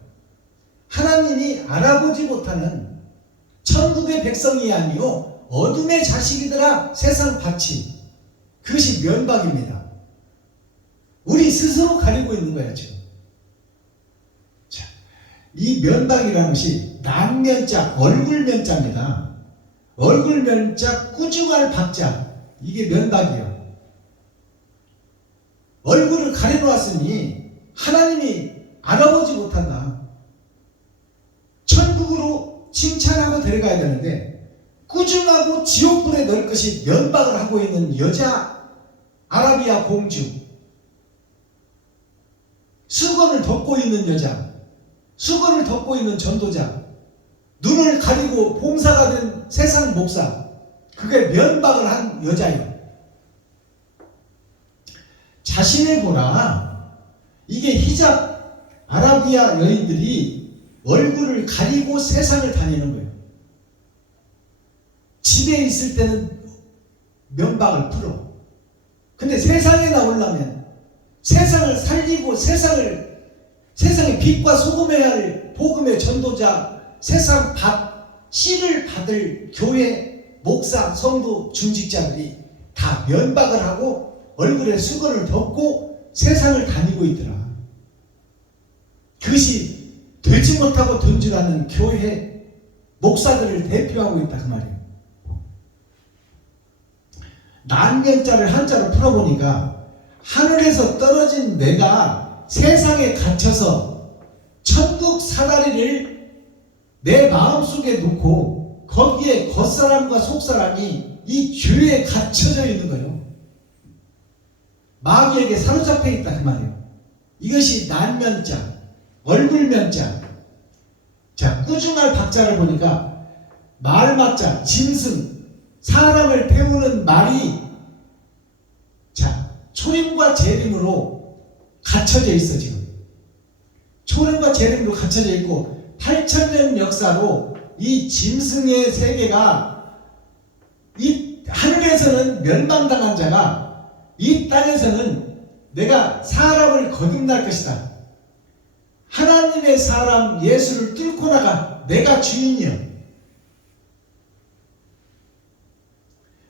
하나님이 알아보지 못하는 천국의 백성이 아니요 어둠의 자식이더라. 세상 밭이. 그것이 면박입니다. 우리 스스로 가리고 있는 거야 지금. 자, 이 면박이라는 것이 남면자, 얼굴면자입니다. 얼굴면자, 꾸중할 박자. 이게 면박이에요. 얼굴을 가려놓았으니 하나님이 알아보지 못한다. 천국으로 칭찬하고 데려가야 되는데 꾸중하고 지옥불에 넣을 것이 면박을 하고 있는 여자 아라비아 공주, 수건을 덮고 있는 여자, 수건을 덮고 있는 전도자, 눈을 가리고 봉사가 된 세상 목사, 그게 면박을 한 여자예요. 자신을 보라. 이게 히잡 아라비아 여인들이 얼굴을 가리고 세상을 다니는 거예요. 집에 있을 때는 면박을 풀어. 근데 세상에 나오려면 세상을 살리고 세상의 빛과 소금해야 할 복음의 전도자, 세상 씨를 받을 교회, 목사, 성도, 중직자들이 다 면박을 하고 얼굴에 수건을 덮고 세상을 다니고 있더라. 그것이 되지 못하고 돈 줄 아는 교회, 목사들을 대표하고 있다 그 말이에요. 난면자를 한자로 풀어보니까 하늘에서 떨어진 내가 세상에 갇혀서 천국 사다리를 내 마음속에 놓고 거기에 겉사람과 속사람이 이 죄에 갇혀져 있는 거예요. 마귀에게 사로잡혀 있다 그 말이에요. 이것이 난면자, 얼굴면자. 자, 꾸중할 박자를 보니까 말맞자, 짐승, 사람을 태우는 말이 자, 초림과 재림으로 갇혀져 있어 지금. 초림과 재림으로 갇혀져 있고 8,000년 역사로 이 짐승의 세계가 이 하늘에서는 멸망당한 자가 이 땅에서는 내가 사람을 거듭날 것이다. 하나님의 사람 예수를 뚫고 나가 내가 주인이여.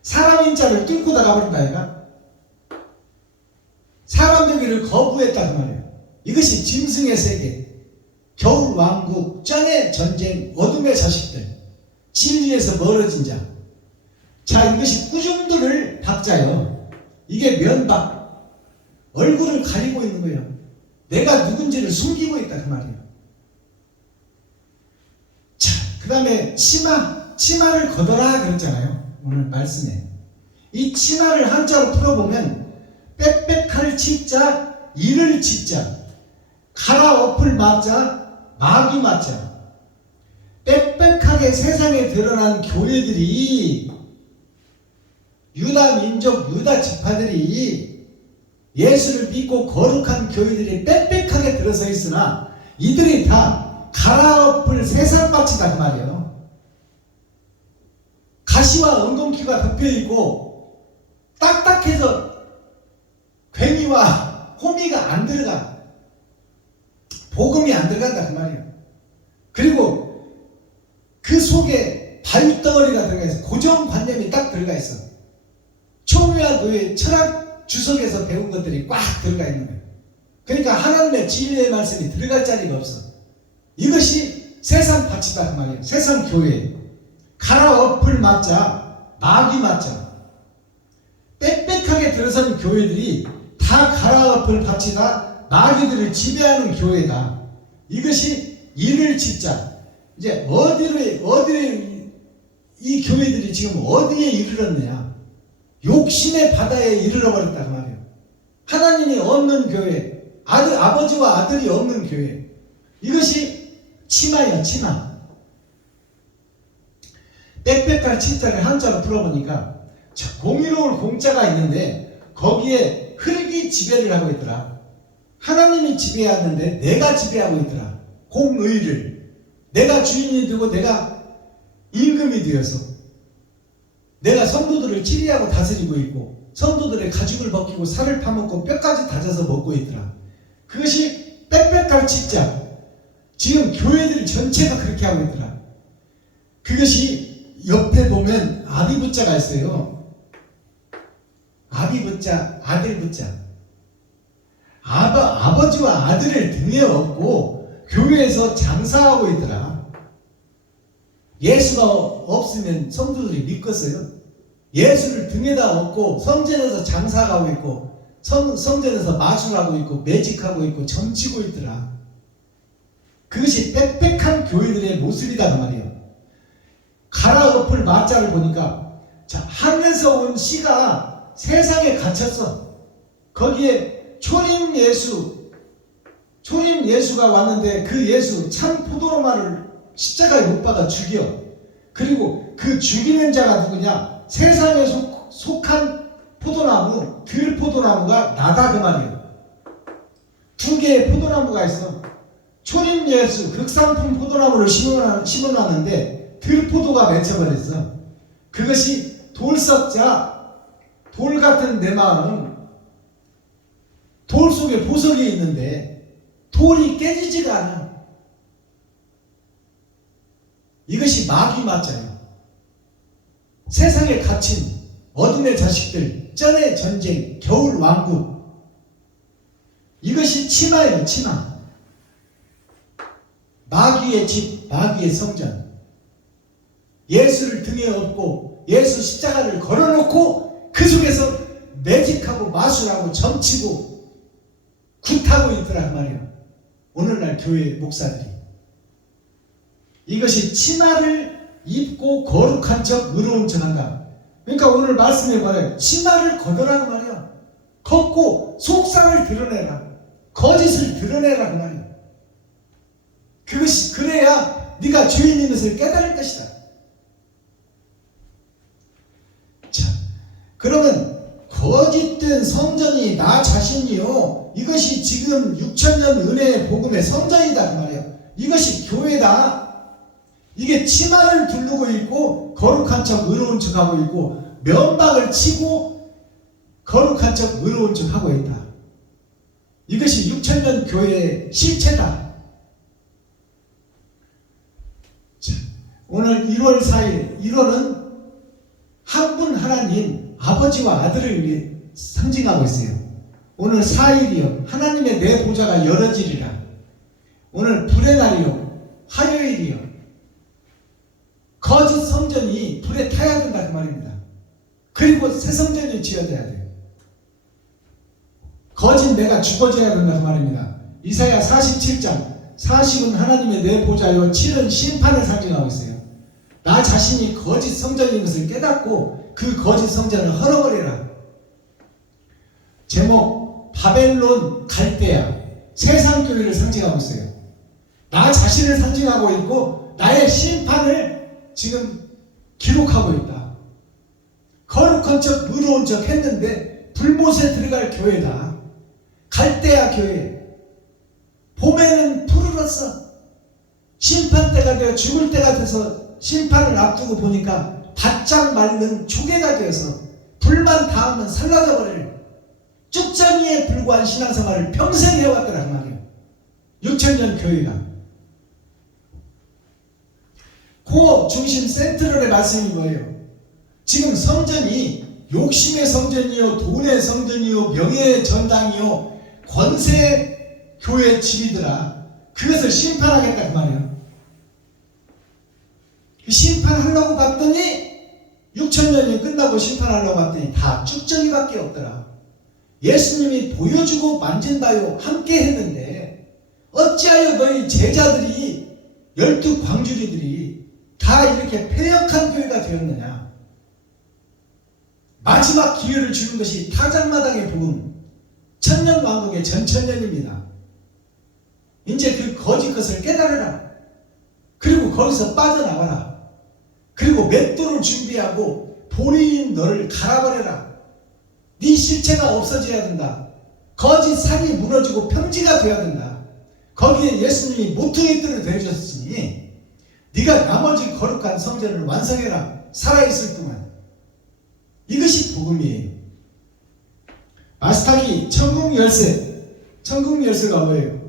사람인 자를 뚫고 나가버린다 아이가. 사람 되기를 거부했다 그 말이에요. 이것이 짐승의 세계. 겨울 왕국, 짱의 전쟁, 어둠의 자식들, 진리에서 멀어진 자. 자, 이것이 꾸중들을 박자요. 이게 면박, 얼굴을 가리고 있는 거예요. 내가 누군지를 숨기고 있다 그 말이에요. 자, 그 다음에 치마를 걷어라 그랬잖아요. 오늘 말씀에 이 치마를 한자로 풀어보면 빽빽할 치자, 이를 치자, 갈아엎을 맞자, 마귀 맞자. 빽빽하게 세상에 드러난 교회들이, 유다 민족, 유다 지파들이 예수를 믿고 거룩한 교회들이 빽빽하게 들어서 있으나 이들이 다 갈아엎을 세상밭이다 그 말이에요. 가시와 엉겅퀴가 덮여있고 딱딱해서 괭이와 호미가 안 들어가. 복음이 안 들어간다 그 말이에요. 그리고 그 속에 바윗덩어리가 들어가 있어. 고정관념이 딱 들어가 있어. 총회와 교회 철학 주석에서 배운 것들이 꽉 들어가 있는 거예요. 그러니까 하나님의 진리의 말씀이 들어갈 자리가 없어. 이것이 세상 밭이다 그 말이에요. 세상 교회. 갈아엎을 맞자, 마귀 맞자. 빽빽하게 들어선 교회들이 다 갈아엎을 밭이다, 마귀들을 지배하는 교회다. 이것이 이를 짓자. 이제 어디를 이 교회들이 지금 어디에 이르렀느냐? 욕심의 바다에 이르러버렸다 그 말이에요. 하나님이 없는 교회, 아버지와 아들이 없는 교회. 이것이 치마예요, 치마. 빽빽할 치자를 한자로 풀어보니까 공의로울 공자가 있는데 거기에 흙이 지배를 하고 있더라. 하나님이 지배하는데 내가 지배하고 있더라. 공의를. 내가 주인이 되고 내가 임금이 되어서 내가 성도들을 치리하고 다스리고 있고 성도들의 가죽을 벗기고 살을 파먹고 뼈까지 다져서 먹고 있더라. 그것이 빽빽할 치자. 지금 교회들 전체가 그렇게 하고 있더라. 그것이 옆에 보면 아비부자가 있어요. 아비부자, 아들부자. 아버지와 아들을 등에 업고 교회에서 장사하고 있더라. 예수가 없으면 성도들이 믿겠어요? 예수를 등에다 업고 성전에서 장사하고 있고 성전에서 마술하고 있고 매직하고 있고 점치고 있더라. 그것이 빽빽한 교회들의 모습이다 그 말이에요. 갈아엎을 마자를 보니까 자, 하늘에서 온 씨가 세상에 갇혔어. 거기에 초림 예수가 왔는데 그 예수 참 포도로마를 십자가에 못 박아 죽여. 그리고 그 죽이는 자가 누구냐? 세상에 속한 포도나무, 들포도나무가 나다 그 말이에요. 두 개의 포도나무가 있어. 초림 예수 극상품 포도나무를 심어놨는데 들포도가 맺혀버렸어. 그것이 돌석자, 돌 같은 내 마음, 돌 속에 보석이 있는데 돌이 깨지지가 않아. 이것이 마귀 맞아요. 세상에 갇힌 어둠의 자식들, 쩐의 전쟁, 겨울 왕국, 이것이 치마예요. 치마. 마귀의 집, 마귀의 성전. 예수를 등에 업고 예수 십자가를 걸어놓고 그 속에서 매직하고 마술하고 점치고 굿하고 있더라 그 말이에요. 오늘날 교회 목사들이. 이것이 치마를 입고 거룩한 척 의로운 척 한다. 그러니까 오늘 말씀에 말해요. 치마를 걷어라 그 말이야. 걷고 속상을 드러내라. 거짓을 드러내라 그 말이야. 그것이 그래야 네가 죄인인 것을 깨달을 것이다. 자, 그러면 거짓된 성전이 나 자신이요. 이것이 지금 6천년 은혜의 복음의 성전이다 그 말이에요. 이것이 교회다. 이게 치마를 두르고 있고 거룩한 척 의로운 척 하고 있고 면박을 치고 거룩한 척 의로운 척 하고 있다. 이것이 6천년 교회의 실체다. 자, 오늘 1월 4일 1월은 한 분 하나님 아버지와 아들을 상징하고 있어요. 오늘 4일이요 하나님의 내 보좌가 열어지리라. 오늘 불의 날이요 화요일이요 거짓 성전이 불에 타야 된다 그 말입니다. 그리고 새 성전이 지어져야 돼요. 거짓 내가 죽어져야 된다 그 말입니다. 이사야 47장 40은 하나님의 내 보좌요 7은 심판을 상징하고 있어요. 나 자신이 거짓 성전인 것을 깨닫고 그 거짓 성전을 헐어버려라. 제목 바벨론 갈대아 세상교회를 상징하고 있어요. 나 자신을 상징하고 있고 나의 심판을 지금 기록하고 있다. 거룩한 척 의로운 척 했는데 불못에 들어갈 교회다. 갈대아 교회. 봄에는 푸르렀어. 심판 때가 되어 죽을 때가 돼서 심판을 앞두고 보니까 바짝 마른 초계가 되어서 불만 닿으면 살라져 버릴 쭉정이에 불과한 신앙생활을 평생 해왔더라 그 말이에요. 6천년 교회가. 코어 중심 센트럴의 말씀이 뭐예요? 지금 성전이 욕심의 성전이요 돈의 성전이요 명예의 전당이요 권세 교회 집이더라. 그것을 심판하겠다 그 말이에요. 그 심판하려고 봤더니 6천년이 끝나고 심판하려고 봤더니 다 쭉정이밖에 없더라. 예수님이 보여주고 만진 바요 함께 했는데 어찌하여 너희 제자들이 12 광주리들이 다 이렇게 패역한 교회가 되었느냐. 마지막 기회를 주는 것이 타작마당의 복음 천년왕국의 전천년입니다. 이제 그 거짓 것을 깨달으라. 그리고 거기서 빠져나와라. 그리고 맷돌을 준비하고 본인인 너를 갈아버려라. 네 실체가 없어져야 된다. 거짓 산이 무너지고 평지가 되어야 된다. 거기에 예수님이 모퉁이 뜰을 대주셨으니 네가 나머지 거룩한 성전을 완성해라. 살아있을 동안. 이것이 복음이에요. 마스터기 천국 열쇠. 천국 열쇠가 뭐예요?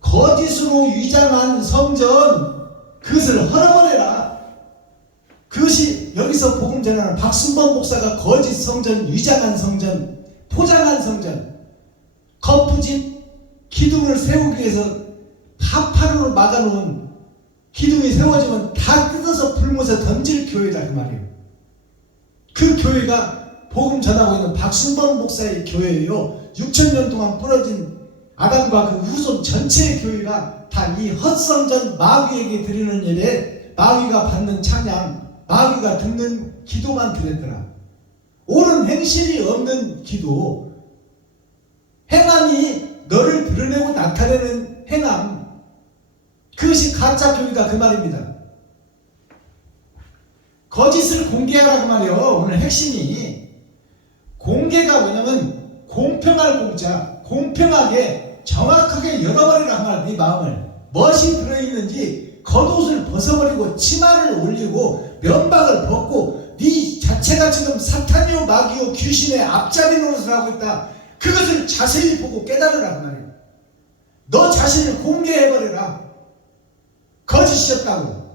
거짓으로 위장한 성전 그것을 헐어버려라. 그것이 여기서 복음 전하는 박순범 목사가 거짓 성전, 위장한 성전, 포장한 성전, 거푸집 기둥을 세우기 위해서 파파로 막아놓은 기둥이 세워지면 다 뜯어서 불못에 던질 교회다 그 말이에요. 그 교회가 복음 전하고 있는 박순범 목사의 교회예요. 6천년 동안 부러진 아담과 그 후손 전체의 교회가 다 이 헛성전 마귀에게 드리는 예배, 마귀가 받는 찬양, 마귀가 듣는 기도만 드렸더라. 옳은 행실이 없는 기도, 행함이 너를 드러내고 나타내는 행함, 그것이 가짜 교회다 그 말입니다. 거짓을 공개하라 그 말이에요. 오늘 핵심이 공개가 뭐냐면 공평할 공짜, 공평하게 정확하게 열어버리라 그 말. 네 마음을 무엇이 들어있는지 겉옷을 벗어버리고 치마를 올리고 면박을 벗고 네 자체가 지금 사탄이요 마귀요 귀신의 앞잡이 노릇을 하고 있다. 그것을 자세히 보고 깨달으라고 말이에요. 너 자신을 공개해버려라. 거짓이었다고.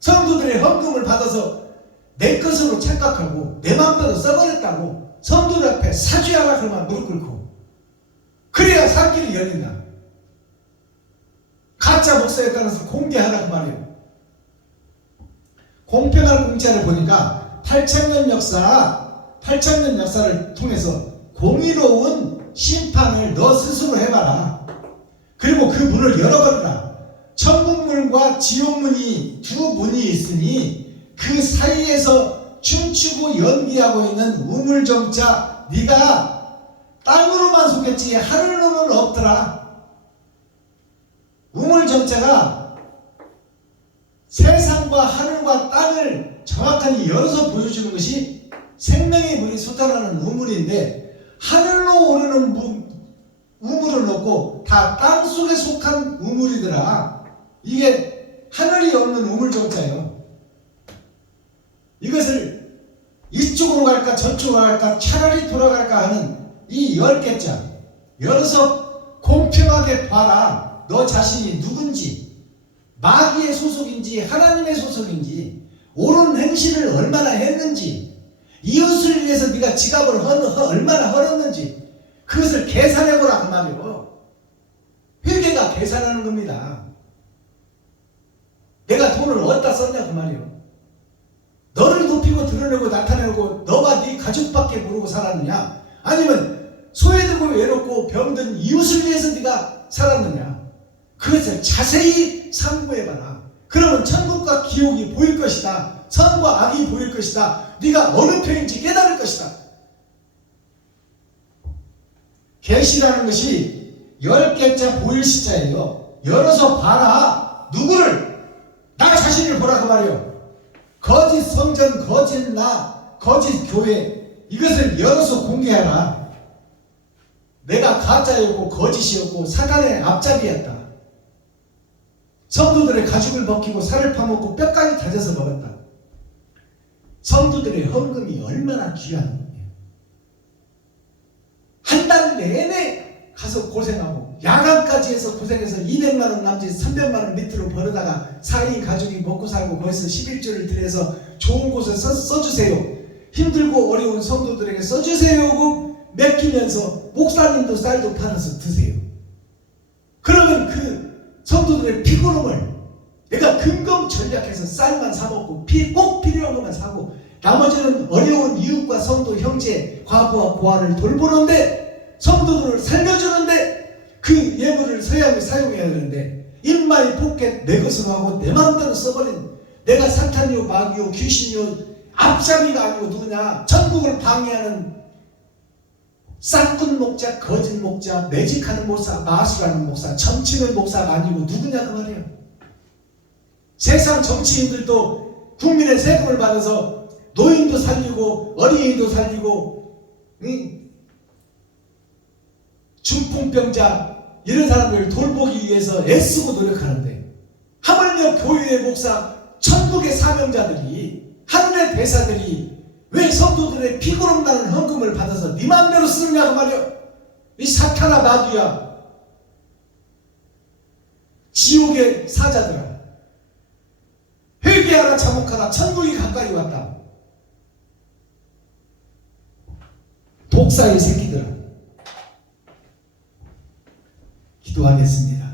성도들의 헌금을 받아서 내 것으로 착각하고 내 마음대로 써버렸다고 성도들 앞에 사죄하라 그러면 무릎 꿇고, 그래야 살 길이 열린다. 가짜 목사에 따라서 공개하라 그 말이에요. 공평한 공짜를 보니까 8,000년 역사를 통해서 공의로운 심판을 너 스스로 해봐라. 그리고 그 문을 열어버려라. 천국문과 지옥문이 두 문이 있으니 그 사이에서 춤추고 연기하고 있는 우물정자, 네가 땅으로만 속했지 하늘로는 없더라. 우물정자가 세상과 하늘과 땅을 정확하게 열어서 보여주는 것이 생명의 물이 솟아나는 우물인데, 하늘로 오르는 우물은 없고 다 땅 속에 속한 우물이더라. 이게 하늘이 없는 우물정자예요. 이것을 이쪽으로 갈까 저쪽으로 갈까 차라리 돌아갈까 하는 이 10개자 열어서 공평하게 봐라. 너 자신이 누군지, 마귀의 소속인지 하나님의 소속인지, 옳은 행실을 얼마나 했는지, 이웃을 위해서 네가 지갑을 얼마나 헐었는지 그것을 계산해보라 그 말이요. 회개가 계산하는 겁니다. 내가 돈을 어디다 썼냐 그 말이요. 너를 높이고 드러내고 나타내고 너가 네 가족밖에 모르고 살았느냐, 아니면 소외되고 외롭고 병든 이웃을 위해서 네가 살았느냐, 그것을 자세히 상고해봐라. 그러면 천국과 지옥이 보일 것이다. 선과 악이 보일 것이다. 네가 어느 편인지 깨달을 것이다. 계시라는 것이 10개자 보일 시자예요. 열어서 봐라. 누구를? 나 자신을 보라 그 말이에요. 거짓 성전, 거짓 나, 거짓 교회, 이것을 열어서 공개하라. 내가 가짜였고 거짓이었고 사단의 앞잡이였다. 성도들의 가죽을 벗기고 살을 파먹고 뼈까지 다져서 먹었다. 성도들의 헌금이 얼마나 귀한 거예요. 한 달 내내 가서 고생하고 야간까지 해서 고생해서 200만원 남짓 300만원 밑으로 벌어다가 4인 가족이 먹고 살고 거기서 11조를 들여서 좋은 곳에 써주세요. 힘들고 어려운 성도들에게 써주세요. 맡기면서 목사님도 쌀도 팔아서 드세요. 그러면 그 성도들의 피고름을 내가 근검 전략해서 쌀만 사먹고 꼭 필요한 것만 사고 나머지는 어려운 이웃과 성도 형제 과부와 고아를 돌보는데, 성도들을 살려주는데 그 예물을 서양에 사용해야 되는데 인마이 포켓 내 것으로 하고 내 마음대로 써버린, 내가 사탄이요 마귀요 귀신이요 앞잡이가 아니고 누구냐, 천국을 방해하는 쌍꾼 목자, 거짓 목자, 매직하는 목사, 마술하는 목사, 점치는 목사가 아니고 누구냐 그 말이에요. 세상 정치인들도 국민의 세금을 받아서 노인도 살리고 어린이도 살리고 중풍병자 이런 사람들을 돌보기 위해서 애쓰고 노력하는데, 하물며 교회의 목사, 천국의 사명자들이, 하늘의 대사들이 왜 성도들의 피고름 나는 헌금을 받아서 네 맘대로 쓰느냐 그 말이야. 이 사탄아 마귀야, 지옥의 사자들아, 회개하라 자복하라, 천국이 가까이 왔다. 독사의 새끼들아, 기도하겠습니다.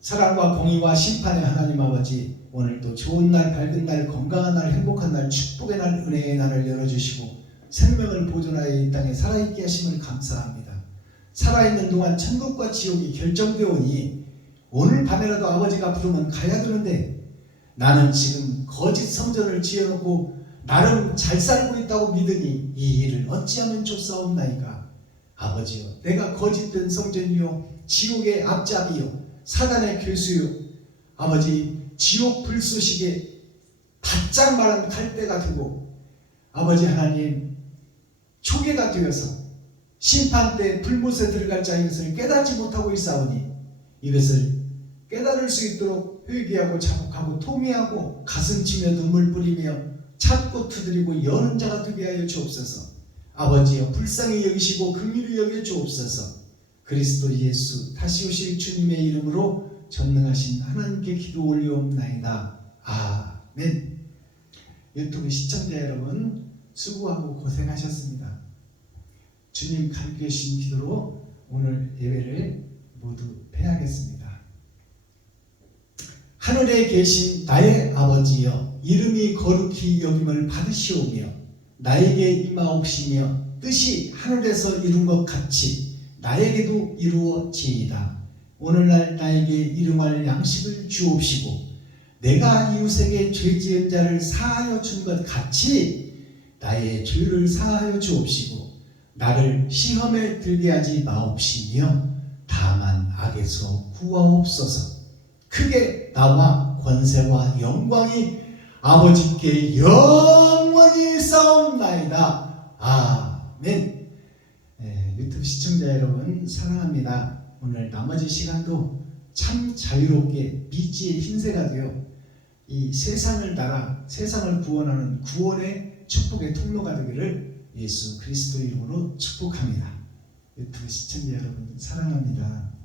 사랑과 공의와 심판의 하나님 아버지, 오늘도 좋은 날, 밝은 날, 건강한 날, 행복한 날, 축복의 날, 은혜의 날을 열어주시고 생명을 보존하여 이 땅에 살아있게 하심을 감사합니다. 살아있는 동안 천국과 지옥이 결정되오니 오늘 밤에라도 아버지가 부르면 가야 되는데, 나는 지금 거짓 성전을 지어놓고 나름 잘 살고 있다고 믿으니 이 일을 어찌하면 좁사옵나이까. 아버지여, 내가 거짓된 성전이요 지옥의 앞잡이요 사단의 교수요, 아버지 지옥 불쏘시개 바짝 마른 칼대가 되고 아버지 하나님 초계가 되어서 심판때 불못에 들어갈 자인 것을 깨닫지 못하고 있사오니 이것을 깨달을 수 있도록 회개하고 자복하고 통회하고 가슴치며 눈물 뿌리며 찾고 두드리고 여는 자가 되게 하여 주옵소서. 아버지여 불쌍히 여기시고 긍휼히 여겨 주옵소서. 그리스도 예수 다시 오실 주님의 이름으로 전능하신 하나님께 기도 올리옵나이다. 아멘. 유튜브 시청자 여러분 수고하고 고생하셨습니다. 주님 가르쳐 주신 기도로 오늘 예배를 모두 폐하겠습니다. 하늘에 계신 나의 아버지여 이름이 거룩히 여김을 받으시오며 나에게 임하옵시며 뜻이 하늘에서 이룬 것 같이 나에게도 이루어지이다. 오늘날 나에게 일용할 양식을 주옵시고 내가 이웃에게 죄 지은 자를 사하여 준 것 같이 나의 죄를 사하여 주옵시고 나를 시험에 들게 하지 마옵시며 다만 악에서 구하옵소서. 크게 나와 권세와 영광이 아버지께 영원히 싸움나이다. 아멘. 유튜브 시청자 여러분 사랑합니다. 오늘 나머지 시간도 참 자유롭게 미지의 흰새가 되어 이 세상을 날아 세상을 구원하는 구원의 축복의 통로가 되기를 예수 그리스도 이름으로 축복합니다. 유튜브 시청자 여러분 사랑합니다.